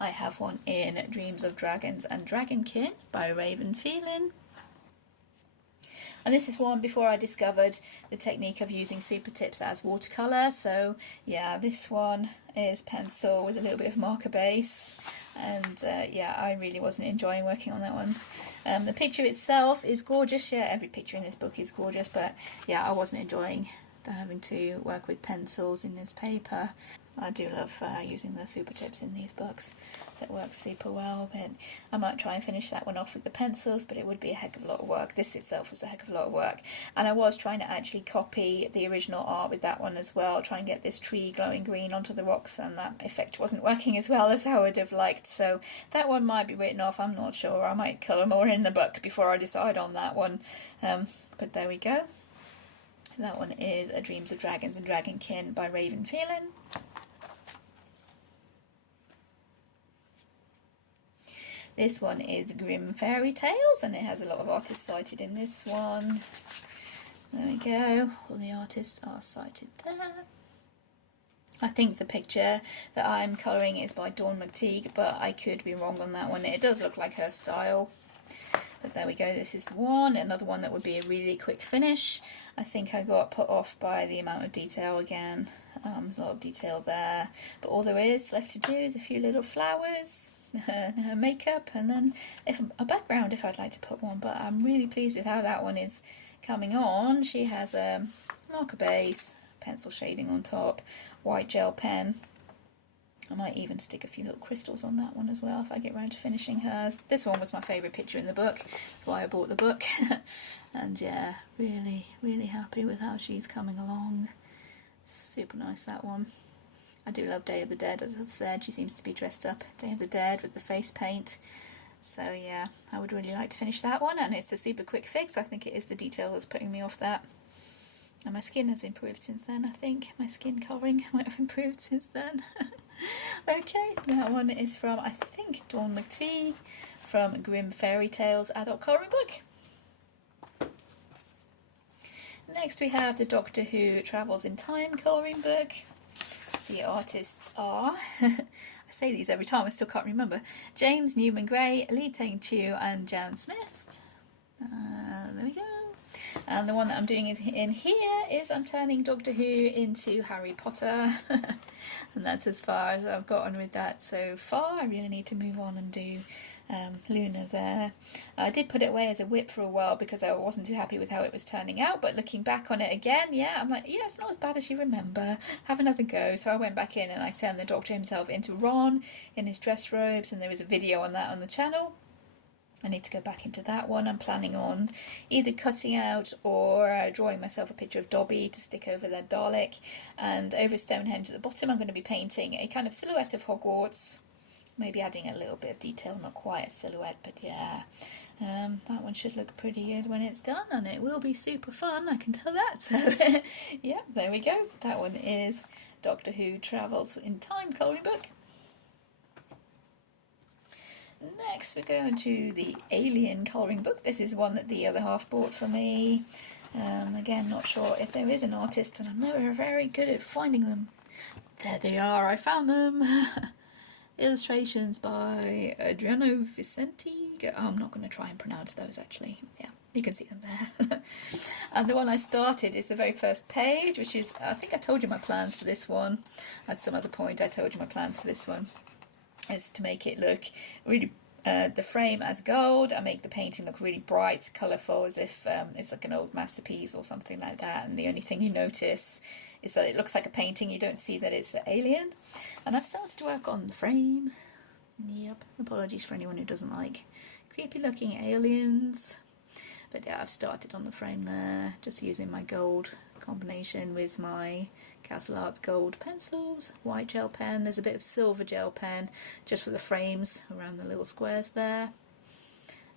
I have one in Dreams of Dragons and Dragonkin by Raven Phelan. And this is one before I discovered the technique of using super tips as watercolour. So yeah, this one is pencil with a little bit of marker base. And yeah, I really wasn't enjoying working on that one. The picture itself is gorgeous. Yeah, every picture in this book is gorgeous. But yeah, I wasn't enjoying having to work with pencils in this paper. I do love using the super tips in these books, so it works super well. But I might try and finish that one off with the pencils, but it would be a heck of a lot of work. This itself was a heck of a lot of work, and I was trying to actually copy the original art with that one as well, try and get this tree glowing green onto the rocks, and that effect wasn't working as well as I would have liked. So that one might be written off. I'm not sure. I might colour more in the book before I decide on that one. But there we go. That one is A Dreams of Dragons and Dragonkin by Raven Phelan. This one is Grim Fairy Tales, and it has a lot of artists cited in this one. There we go, all the artists are cited there. I think the picture that I'm colouring is by Dawn McTeague, but I could be wrong on that one. It does look like her style. But there we go, this is one. Another one that would be a really quick finish. I think I got put off by the amount of detail again. There's a lot of detail there. But all there is left to do is a few little flowers, her makeup, and then a background if I'd like to put one. But I'm really pleased with how that one is coming on. She has a marker base, pencil shading on top, white gel pen. I might even stick a few little crystals on that one as well if I get round to finishing hers. This one was my favourite picture in the book, that's why I bought the book. And yeah, really, really happy with how she's coming along. Super nice, that one. I do love Day of the Dead, as I've said. She seems to be dressed up Day of the Dead with the face paint. So yeah, I would really like to finish that one, and it's a super quick fix. I think it is the detail that's putting me off that. And my skin has improved since then, I think. My skin colouring might have improved since then. Okay, that one is from, I think, Dawn McTeague, from Grim Fairy Tales adult colouring book. Next we have the Doctor Who Travels in Time colouring book. The artists are, I say these every time, I still can't remember, James Newman Gray, Lee Teng Chew and Jan Smith. There we go. And the one that I'm doing in here is I'm turning Doctor Who into Harry Potter. And that's as far as I've gotten with that so far. I really need to move on and do Luna there. I did put it away as a WIP for a while because I wasn't too happy with how it was turning out, but looking back on it again, yeah, I'm like, yeah, it's not as bad as you remember. Have another go. So I went back in and I turned the Doctor himself into Ron in his dress robes, and there was a video on that on the channel. I need to go back into that one. I'm planning on either cutting out or drawing myself a picture of Dobby to stick over their Dalek. And over Stonehenge at the bottom I'm going to be painting a kind of silhouette of Hogwarts. Maybe adding a little bit of detail, not quite a silhouette, but yeah. That one should look pretty good when it's done, and it will be super fun, I can tell that. So yeah, there we go. That one is Doctor Who Travels in Time colouring book. Next we're going to the Alien colouring book. This is one that the other half bought for me. Again, not sure if there is an artist, and I'm never very good at finding them. There they are, I found them. Illustrations by Adriano Vicenti. I'm not going to try and pronounce those actually. Yeah, you can see them there. And the one I started is the very first page, which is, I think I told you my plans for this one. At some other point I told you my plans for this one. Is to make it look really, the frame as gold. I make the painting look really bright, colourful, as if it's like an old masterpiece or something like that, and the only thing you notice is that it looks like a painting. You don't see that it's the alien. And I've started to work on the frame. Yep, apologies for anyone who doesn't like creepy looking aliens. But yeah, I've started on the frame there, just using my gold combination with my Castle Arts gold pencils, white gel pen. There's a bit of silver gel pen just for the frames around the little squares there.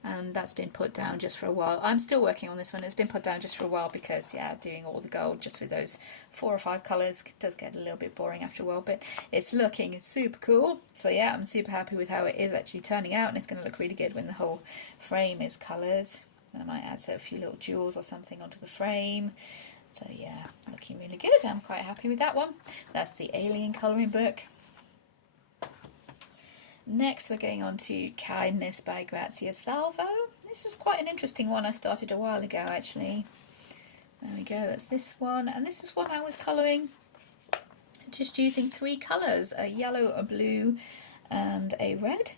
And that's been put down just for a while. I'm still working on this one. It's been put down just for a while because, yeah, doing all the gold just with those 4 or 5 colours does get a little bit boring after a while, but it's looking super cool. So yeah, I'm super happy with how it is actually turning out, and it's going to look really good when the whole frame is coloured. And I might add a few little jewels or something onto the frame. So yeah, looking really good. I'm quite happy with that one. That's the Alien colouring book. Next we're going on to Kindness by Grazia Salvo. This is quite an interesting one I started a while ago actually. There we go, that's this one. And this is one I was colouring just using 3 colours, a yellow, a blue and a red.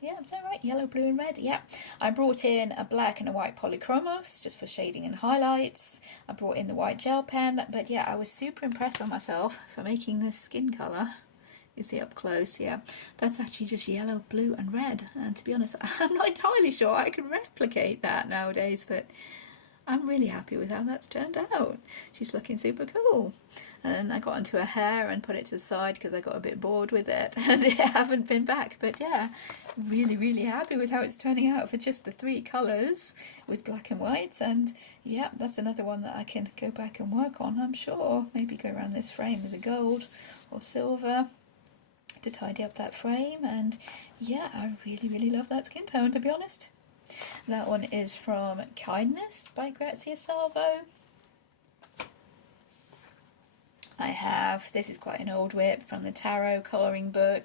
Yeah, is that right? Yellow, blue and red, yeah. I brought in a black and a white polychromos just for shading and highlights. I brought in the white gel pen, but yeah, I was super impressed with myself for making this skin colour. You see up close, yeah. That's actually just yellow, blue and red. And to be honest, I'm not entirely sure I could replicate that nowadays, but I'm really happy with how that's turned out. She's looking super cool. And I got onto her hair and put it to the side because I got a bit bored with it and I haven't been back. But yeah, really, really happy with how it's turning out for just the 3 colours with black and white. And yeah, that's another one that I can go back and work on, I'm sure. Maybe go around this frame with the gold or silver to tidy up that frame. And yeah, I really, really love that skin tone, to be honest. That one is from Kindness by Grazia Salvo. I have, this is quite an old WIP from the Tarot colouring book.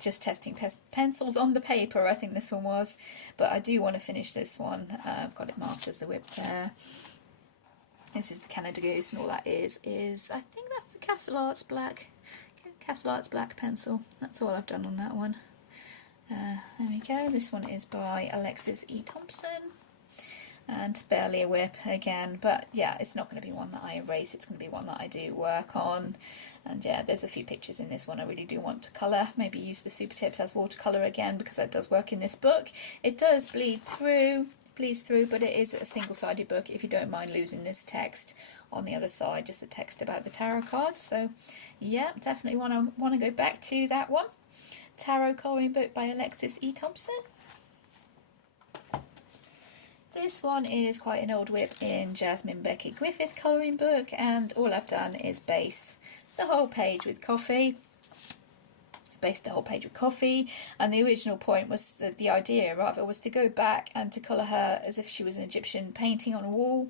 Just testing pencils on the paper, I think this one was, but I do want to finish this one. I've got it marked as a WIP there. This is the Kanoko Egusa, and all that is I think that's the Castle Arts black pencil. That's all I've done on that one. There we go. This one is by Alexis E. Thompson, and barely a WIP again, but yeah, it's not going to be one that I erase, it's going to be one that I do work on. And yeah, there's a few pictures in this one I really do want to colour. Maybe use the Super Tips as watercolour again, because that does work in this book. It does bleed through, but it is a single-sided book if you don't mind losing this text on the other side, just the text about the tarot cards. So yeah, definitely want to go back to that one. Tarot colouring book by Alexis E. Thompson. This one is quite an old WIP in Jasmine Beckett Griffith colouring book, and all I've done is base the whole page with coffee. And the original point was, the idea rather, was to go back and to colour her as if she was an Egyptian painting on a wall,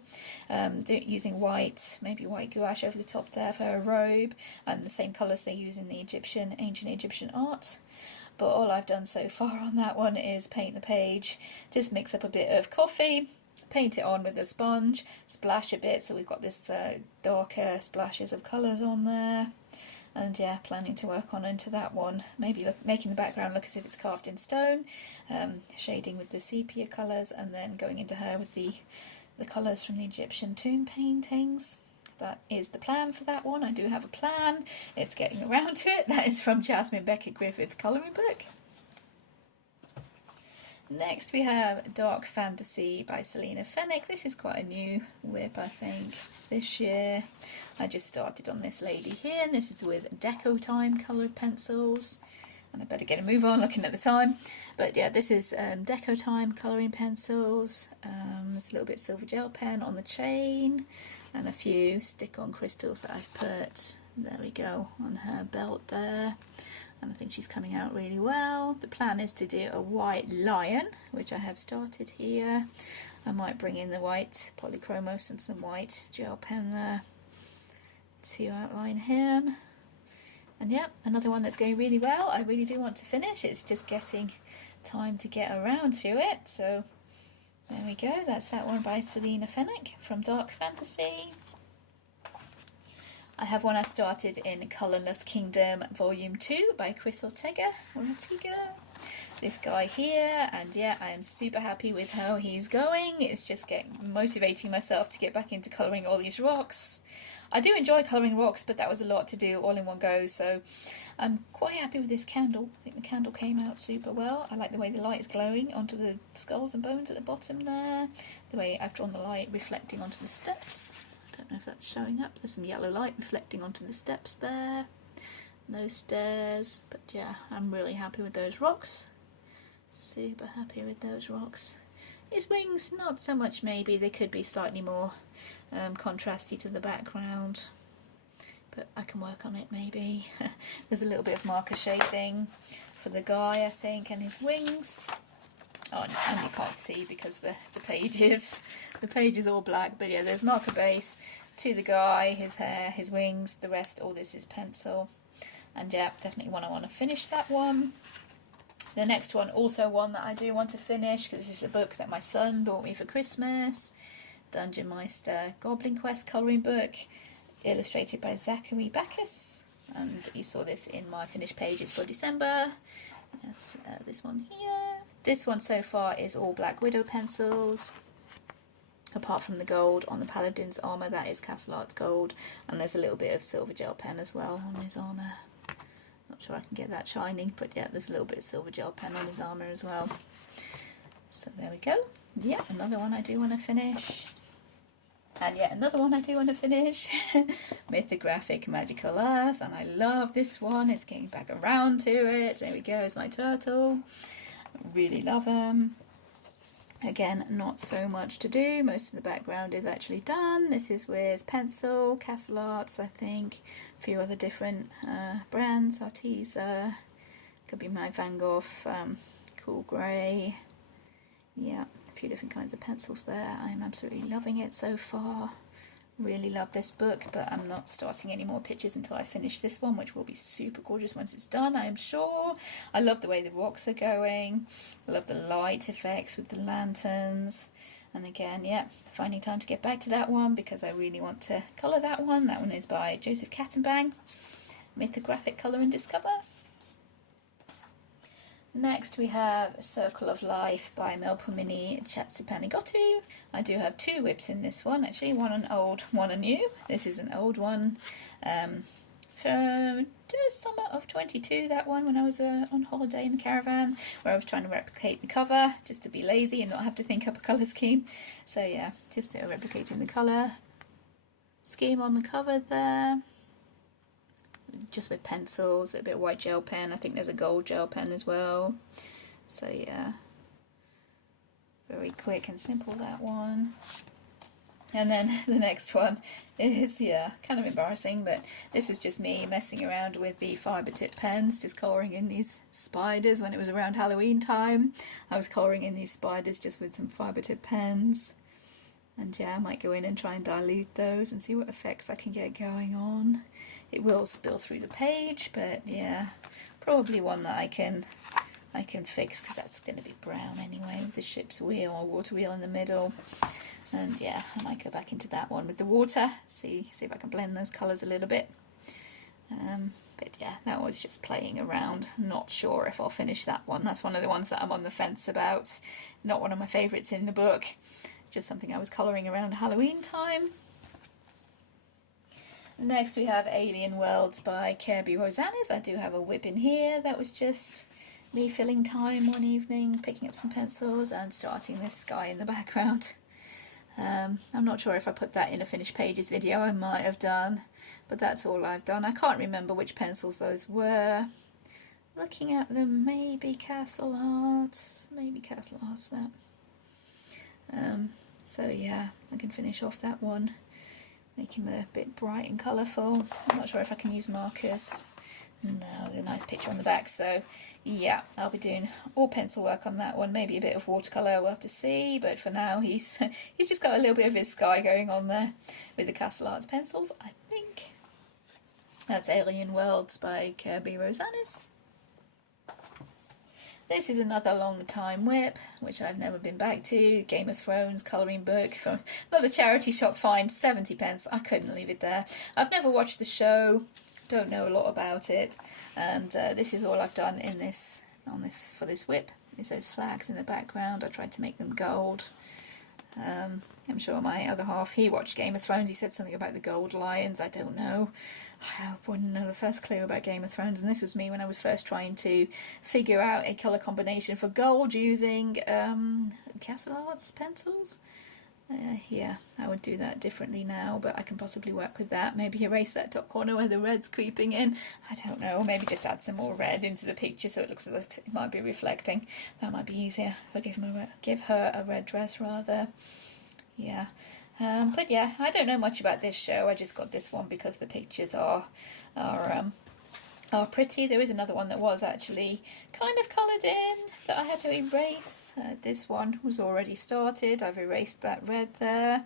using white, maybe white gouache over the top there for her robe, and the same colours they use in the ancient Egyptian art. But all I've done so far on that one is paint the page, just mix up a bit of coffee, paint it on with a sponge, splash a bit, so we've got this darker splashes of colours on there. And yeah, planning to work on into that one, maybe making the background look as if it's carved in stone, shading with the sepia colours, and then going into her with the colours from the Egyptian tomb paintings. That is the plan for that one. I do have a plan, it's getting around to it. That is from Jasmine Beckett Griffith colouring book. Next we have Dark Fantasy by Selena Fenwick. This is quite a new WIP, I think, this year. I just started on this lady here, and this is with Deco Time coloured pencils. And I better get a move on looking at the time. But yeah, this is Deco Time colouring pencils. There's a little bit of silver gel pen on the chain, and a few stick-on crystals that I've put, there we go, on her belt there. And I think she's coming out really well. The plan is to do a white lion, which I have started here. I might bring in the white polychromos and some white gel pen there to outline him. And yeah, another one that's going really well. I really do want to finish. It's just getting time to get around to it. So there we go. That's that one by Selena Fenwick from Dark Fantasy. I have one I started in Colourless Kingdom Volume 2 by Chris Ortega. This guy here, and yeah, I am super happy with how he's going. It's just motivating myself to get back into colouring all these rocks. I do enjoy colouring rocks, but that was a lot to do all in one go, so I'm quite happy with this candle. I think the candle came out super well. I like the way the light is glowing onto the skulls and bones at the bottom there, the way I've drawn the light reflecting onto the steps. I don't know if that's showing up. There's some yellow light reflecting onto the steps there, those stairs, but yeah, I'm really happy with those rocks. Super happy with those rocks. His wings, not so much maybe, they could be slightly more contrasty to the background, but I can work on it maybe. There's a little bit of marker shading for the guy, I think, and his wings. Oh, and you can't see because the page is all black, but yeah, there's marker base to the guy, his hair, his wings, the rest, all this is pencil. And yeah, definitely I want to finish that one. The next one, also one that I do want to finish, because this is a book that my son bought me for Christmas. Dungeon Meister Goblin Quest colouring book, illustrated by W.I.Ps. And you saw this in my finished pages for December. That's this one here. This one so far is all Black Widow pencils, apart from the gold on the Paladin's armour, that is Castle Arts gold. And there's a little bit of silver gel pen as well on his armour. Not sure I can get that shining, but yeah, there's a little bit of silver gel pen on his armour as well. So there we go. Yeah, another one I do want to finish. And yet another one I do want to finish. Mythographic Magical Earth, and I love this one. It's getting back around to it. There we go, it's my turtle. Really love him. Again, not so much to do. Most of the background is actually done. This is with pencil, Castle Arts, I think. A few other different brands. Arteza. Could be my Van Gogh Cool Grey. Yeah, a few different kinds of pencils there. I'm absolutely loving it so far. Really love this book, but I'm not starting any more pictures until I finish this one, which will be super gorgeous once it's done, I am sure. I love the way the rocks are going. I love the light effects with the lanterns. And again, yeah, finding time to get back to that one because I really want to colour that one. That one is by Joseph Kattenbang, Mythographic Colour and Discover. Next we have Circle of Life by Melpomene Chatsipanigotu. I do have two WIPs in this one, actually, one an old, one a new. This is an old one from summer of 22, that one, when I was on holiday in the caravan, where I was trying to replicate the cover, just to be lazy and not have to think up a colour scheme. So yeah, just replicating the colour scheme on the cover there. Just with pencils, a bit of white gel pen. I think there's a gold gel pen as well. So yeah, very quick and simple, that one. And then the next one is, yeah, kind of embarrassing, but this is just me messing around with the fibre tip pens, just colouring in these spiders when it was around Halloween time. I was colouring in these spiders just with some fibre tip pens. And yeah, I might go in and try and dilute those and see what effects I can get going on. It will spill through the page, but yeah, probably one that I can fix, because that's going to be brown anyway with the ship's wheel or water wheel in the middle. And yeah, I might go back into that one with the water, see if I can blend those colours a little bit. But yeah, that was just playing around. Not sure if I'll finish that one. That's one of the ones that I'm on the fence about. Not one of my favourites in the book. Just something I was colouring around Halloween time. Next we have Alien Worlds by Kirby Rosanes. I do have a WIP in here. That was just me filling time one evening, picking up some pencils and starting this sky in the background. I'm not sure if I put that in a finished pages video. I might have done, but that's all I've done. I can't remember which pencils those were. Looking at them, maybe Castle Arts, that. So yeah, I can finish off that one, making them a bit bright and colourful. I'm not sure if I can use markers. No, there's a nice picture on the back. So yeah, I'll be doing all pencil work on that one. Maybe a bit of watercolour, we'll have to see. But for now, he's just got a little bit of his sky going on there with the Castle Arts pencils, I think. That's Alien Worlds by Kirby Rosanes. This is another long time WIP, which I've never been back to. Game of Thrones colouring book from another charity shop find, 70p. I couldn't leave it there. I've never watched the show, don't know a lot about it, and this is all I've done in this for this WIP. Is those flags in the background. I tried to make them gold. I'm sure my other half, he watched Game of Thrones. He said something about the gold lions. I don't know. I wouldn't know the first clue about Game of Thrones. And this was me when I was first trying to figure out a colour combination for gold using Castle Arts pencils. Yeah, I would do that differently now, but I can possibly work with that. Maybe erase that top corner where the red's creeping in. I don't know. Maybe just add some more red into the picture so it looks as if it might be reflecting. That might be easier. If I give her a red dress rather. Yeah. But yeah, I don't know much about this show. I just got this one because the pictures are pretty. There is another one that was actually kind of coloured in that I had to erase. This one was already started. I've erased that red there.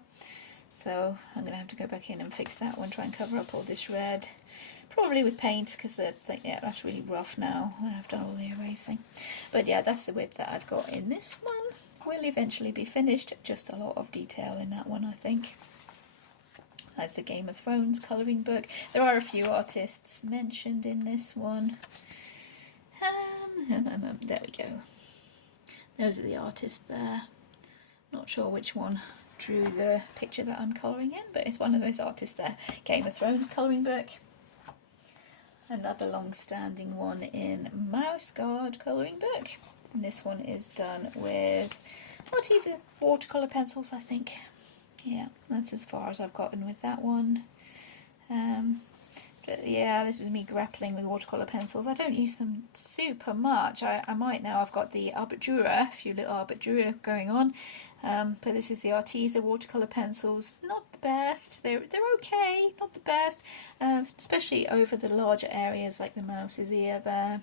So I'm going to have to go back in and fix that one, try and cover up all this red. Probably with paint, because yeah, that's really rough now when I've done all the erasing. But yeah, that's the WIP that I've got in this one. Will eventually be finished, just a lot of detail in that one, I think. That's the Game of Thrones colouring book. There are a few artists mentioned in this one. There we go. Those are the artists there. Not sure which one drew the picture that I'm colouring in, but it's one of those artists there. Game of Thrones colouring book. Another long-standing one in Mouse Guard colouring book. And this one is done with, what is it, watercolour pencils, I think. Yeah, that's as far as I've gotten with that one. But yeah, this is me grappling with watercolour pencils. I don't use them super much. I might now. I've got the Arbittura, a few little Arbittura going on. But this is the Arteza watercolour pencils. Not the best. They're okay, not the best. Especially over the larger areas like the mouse's ear there.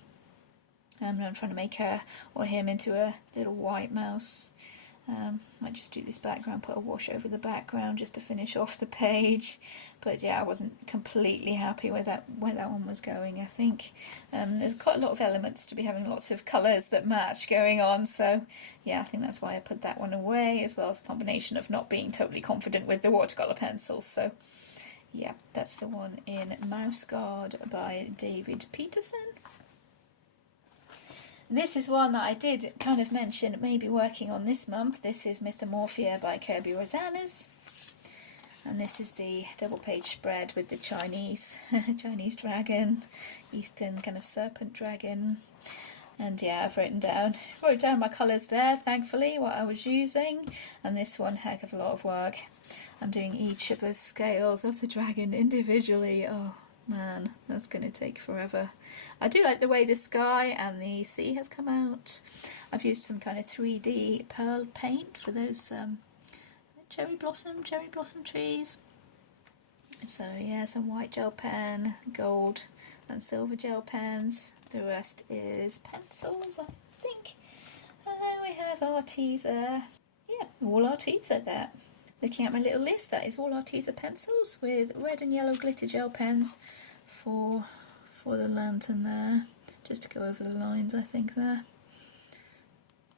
I'm trying to make her or him into a little white mouse. Might just do this background, put a wash over the background just to finish off the page. But yeah, I wasn't completely happy with where that one was going, I think. There's quite a lot of elements to be having lots of colours that match going on, so yeah, I think that's why I put that one away, as well as a combination of not being totally confident with the watercolour pencils. So yeah, that's the one in Mouse Guard by David Peterson. This is one that I did kind of mention maybe working on this month. This is Mythomorphia by Kirby Rosanes. And this is the double page spread with the Chinese dragon, Eastern kind of serpent dragon. And yeah, I've wrote down my colours there, thankfully, what I was using. And this one, heck of a lot of work. I'm doing each of those scales of the dragon individually. Oh man, that's going to take forever. I do like the way the sky and the sea has come out. I've used some kind of 3D pearl paint for those cherry blossom trees. So yeah, some white gel pen, gold and silver gel pens. The rest is pencils, I think. We have Arteza. Yeah, all Arteza there. Looking at my little list, that is all Arteza pencils with red and yellow glitter gel pens for the lantern there, just to go over the lines, I think, there.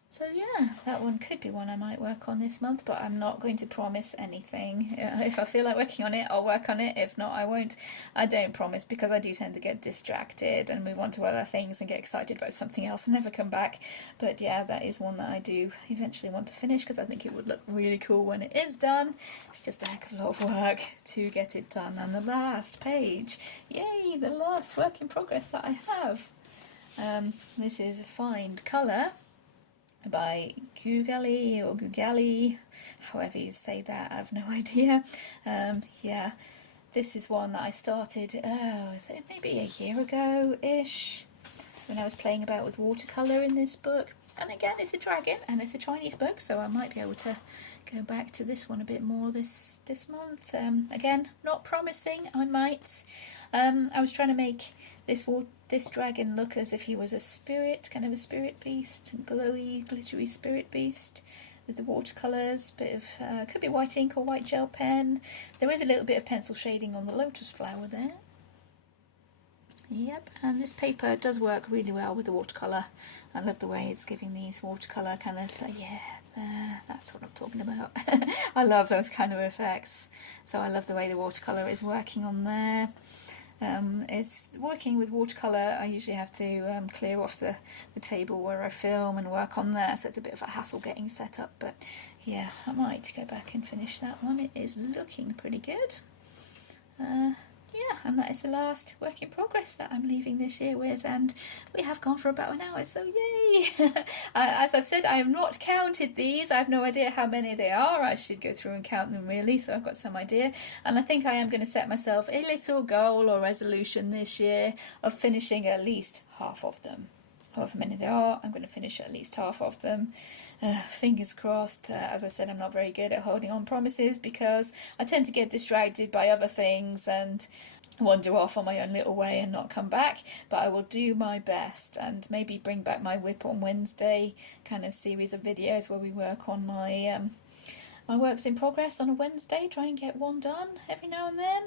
So yeah, that one could be one I might work on this month, but I'm not going to promise anything. If I feel like working on it, I'll work on it. If not, I won't. I don't promise, because I do tend to get distracted and move on to other things and get excited about something else and never come back. But yeah, that is one that I do eventually want to finish, because I think it would look really cool when it is done. It's just a heck of a lot of work to get it done. And the last page, yay, the last work in progress that I have. This is Find Colour by Gugali or Gugali, however you say that, I have no idea. Yeah, this is one that I started maybe a year ago-ish, when I was playing about with watercolour in this book. And again, it's a dragon and it's a Chinese book, so I might be able to go back to this one a bit more this month. Again, not promising, I might. I was trying to make this dragon look as if he was a spirit, kind of a spirit beast, glowy, glittery spirit beast with the watercolours, bit of, could be white ink or white gel pen. There is a little bit of pencil shading on the lotus flower there. Yep, and this paper does work really well with the watercolour. I love the way it's giving these watercolour kind of, yeah, there, that's what I'm talking about. I love those kind of effects. So I love the way the watercolour is working on there. It's working with watercolour. I usually have to clear off the table where I film and work on there, so it's a bit of a hassle getting set up, but yeah, I might go back and finish that one. It is looking pretty good. Yeah, and that is the last work in progress that I'm leaving this year with, and we have gone for about an hour, so yay! As I've said, I have not counted these. I have no idea how many they are. I should go through and count them really, so I've got some idea. And I think I am going to set myself a little goal or resolution this year of finishing at least half of them. However many there are, I'm going to finish at least half of them. Fingers crossed. As I said, I'm not very good at holding on promises because I tend to get distracted by other things and wander off on my own little way and not come back, but I will do my best and maybe bring back my WIP on Wednesday kind of series of videos where we work on my my works in progress on a Wednesday, try and get one done every now and then.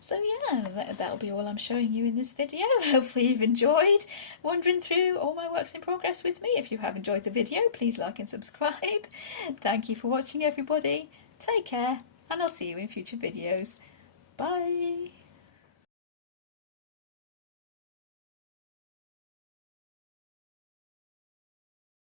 So yeah, that'll be all I'm showing you in this video. Hopefully you've enjoyed wandering through all my works in progress with me. If you have enjoyed the video, please like and subscribe. Thank you for watching, everybody. Take care, and I'll see you in future videos. Bye!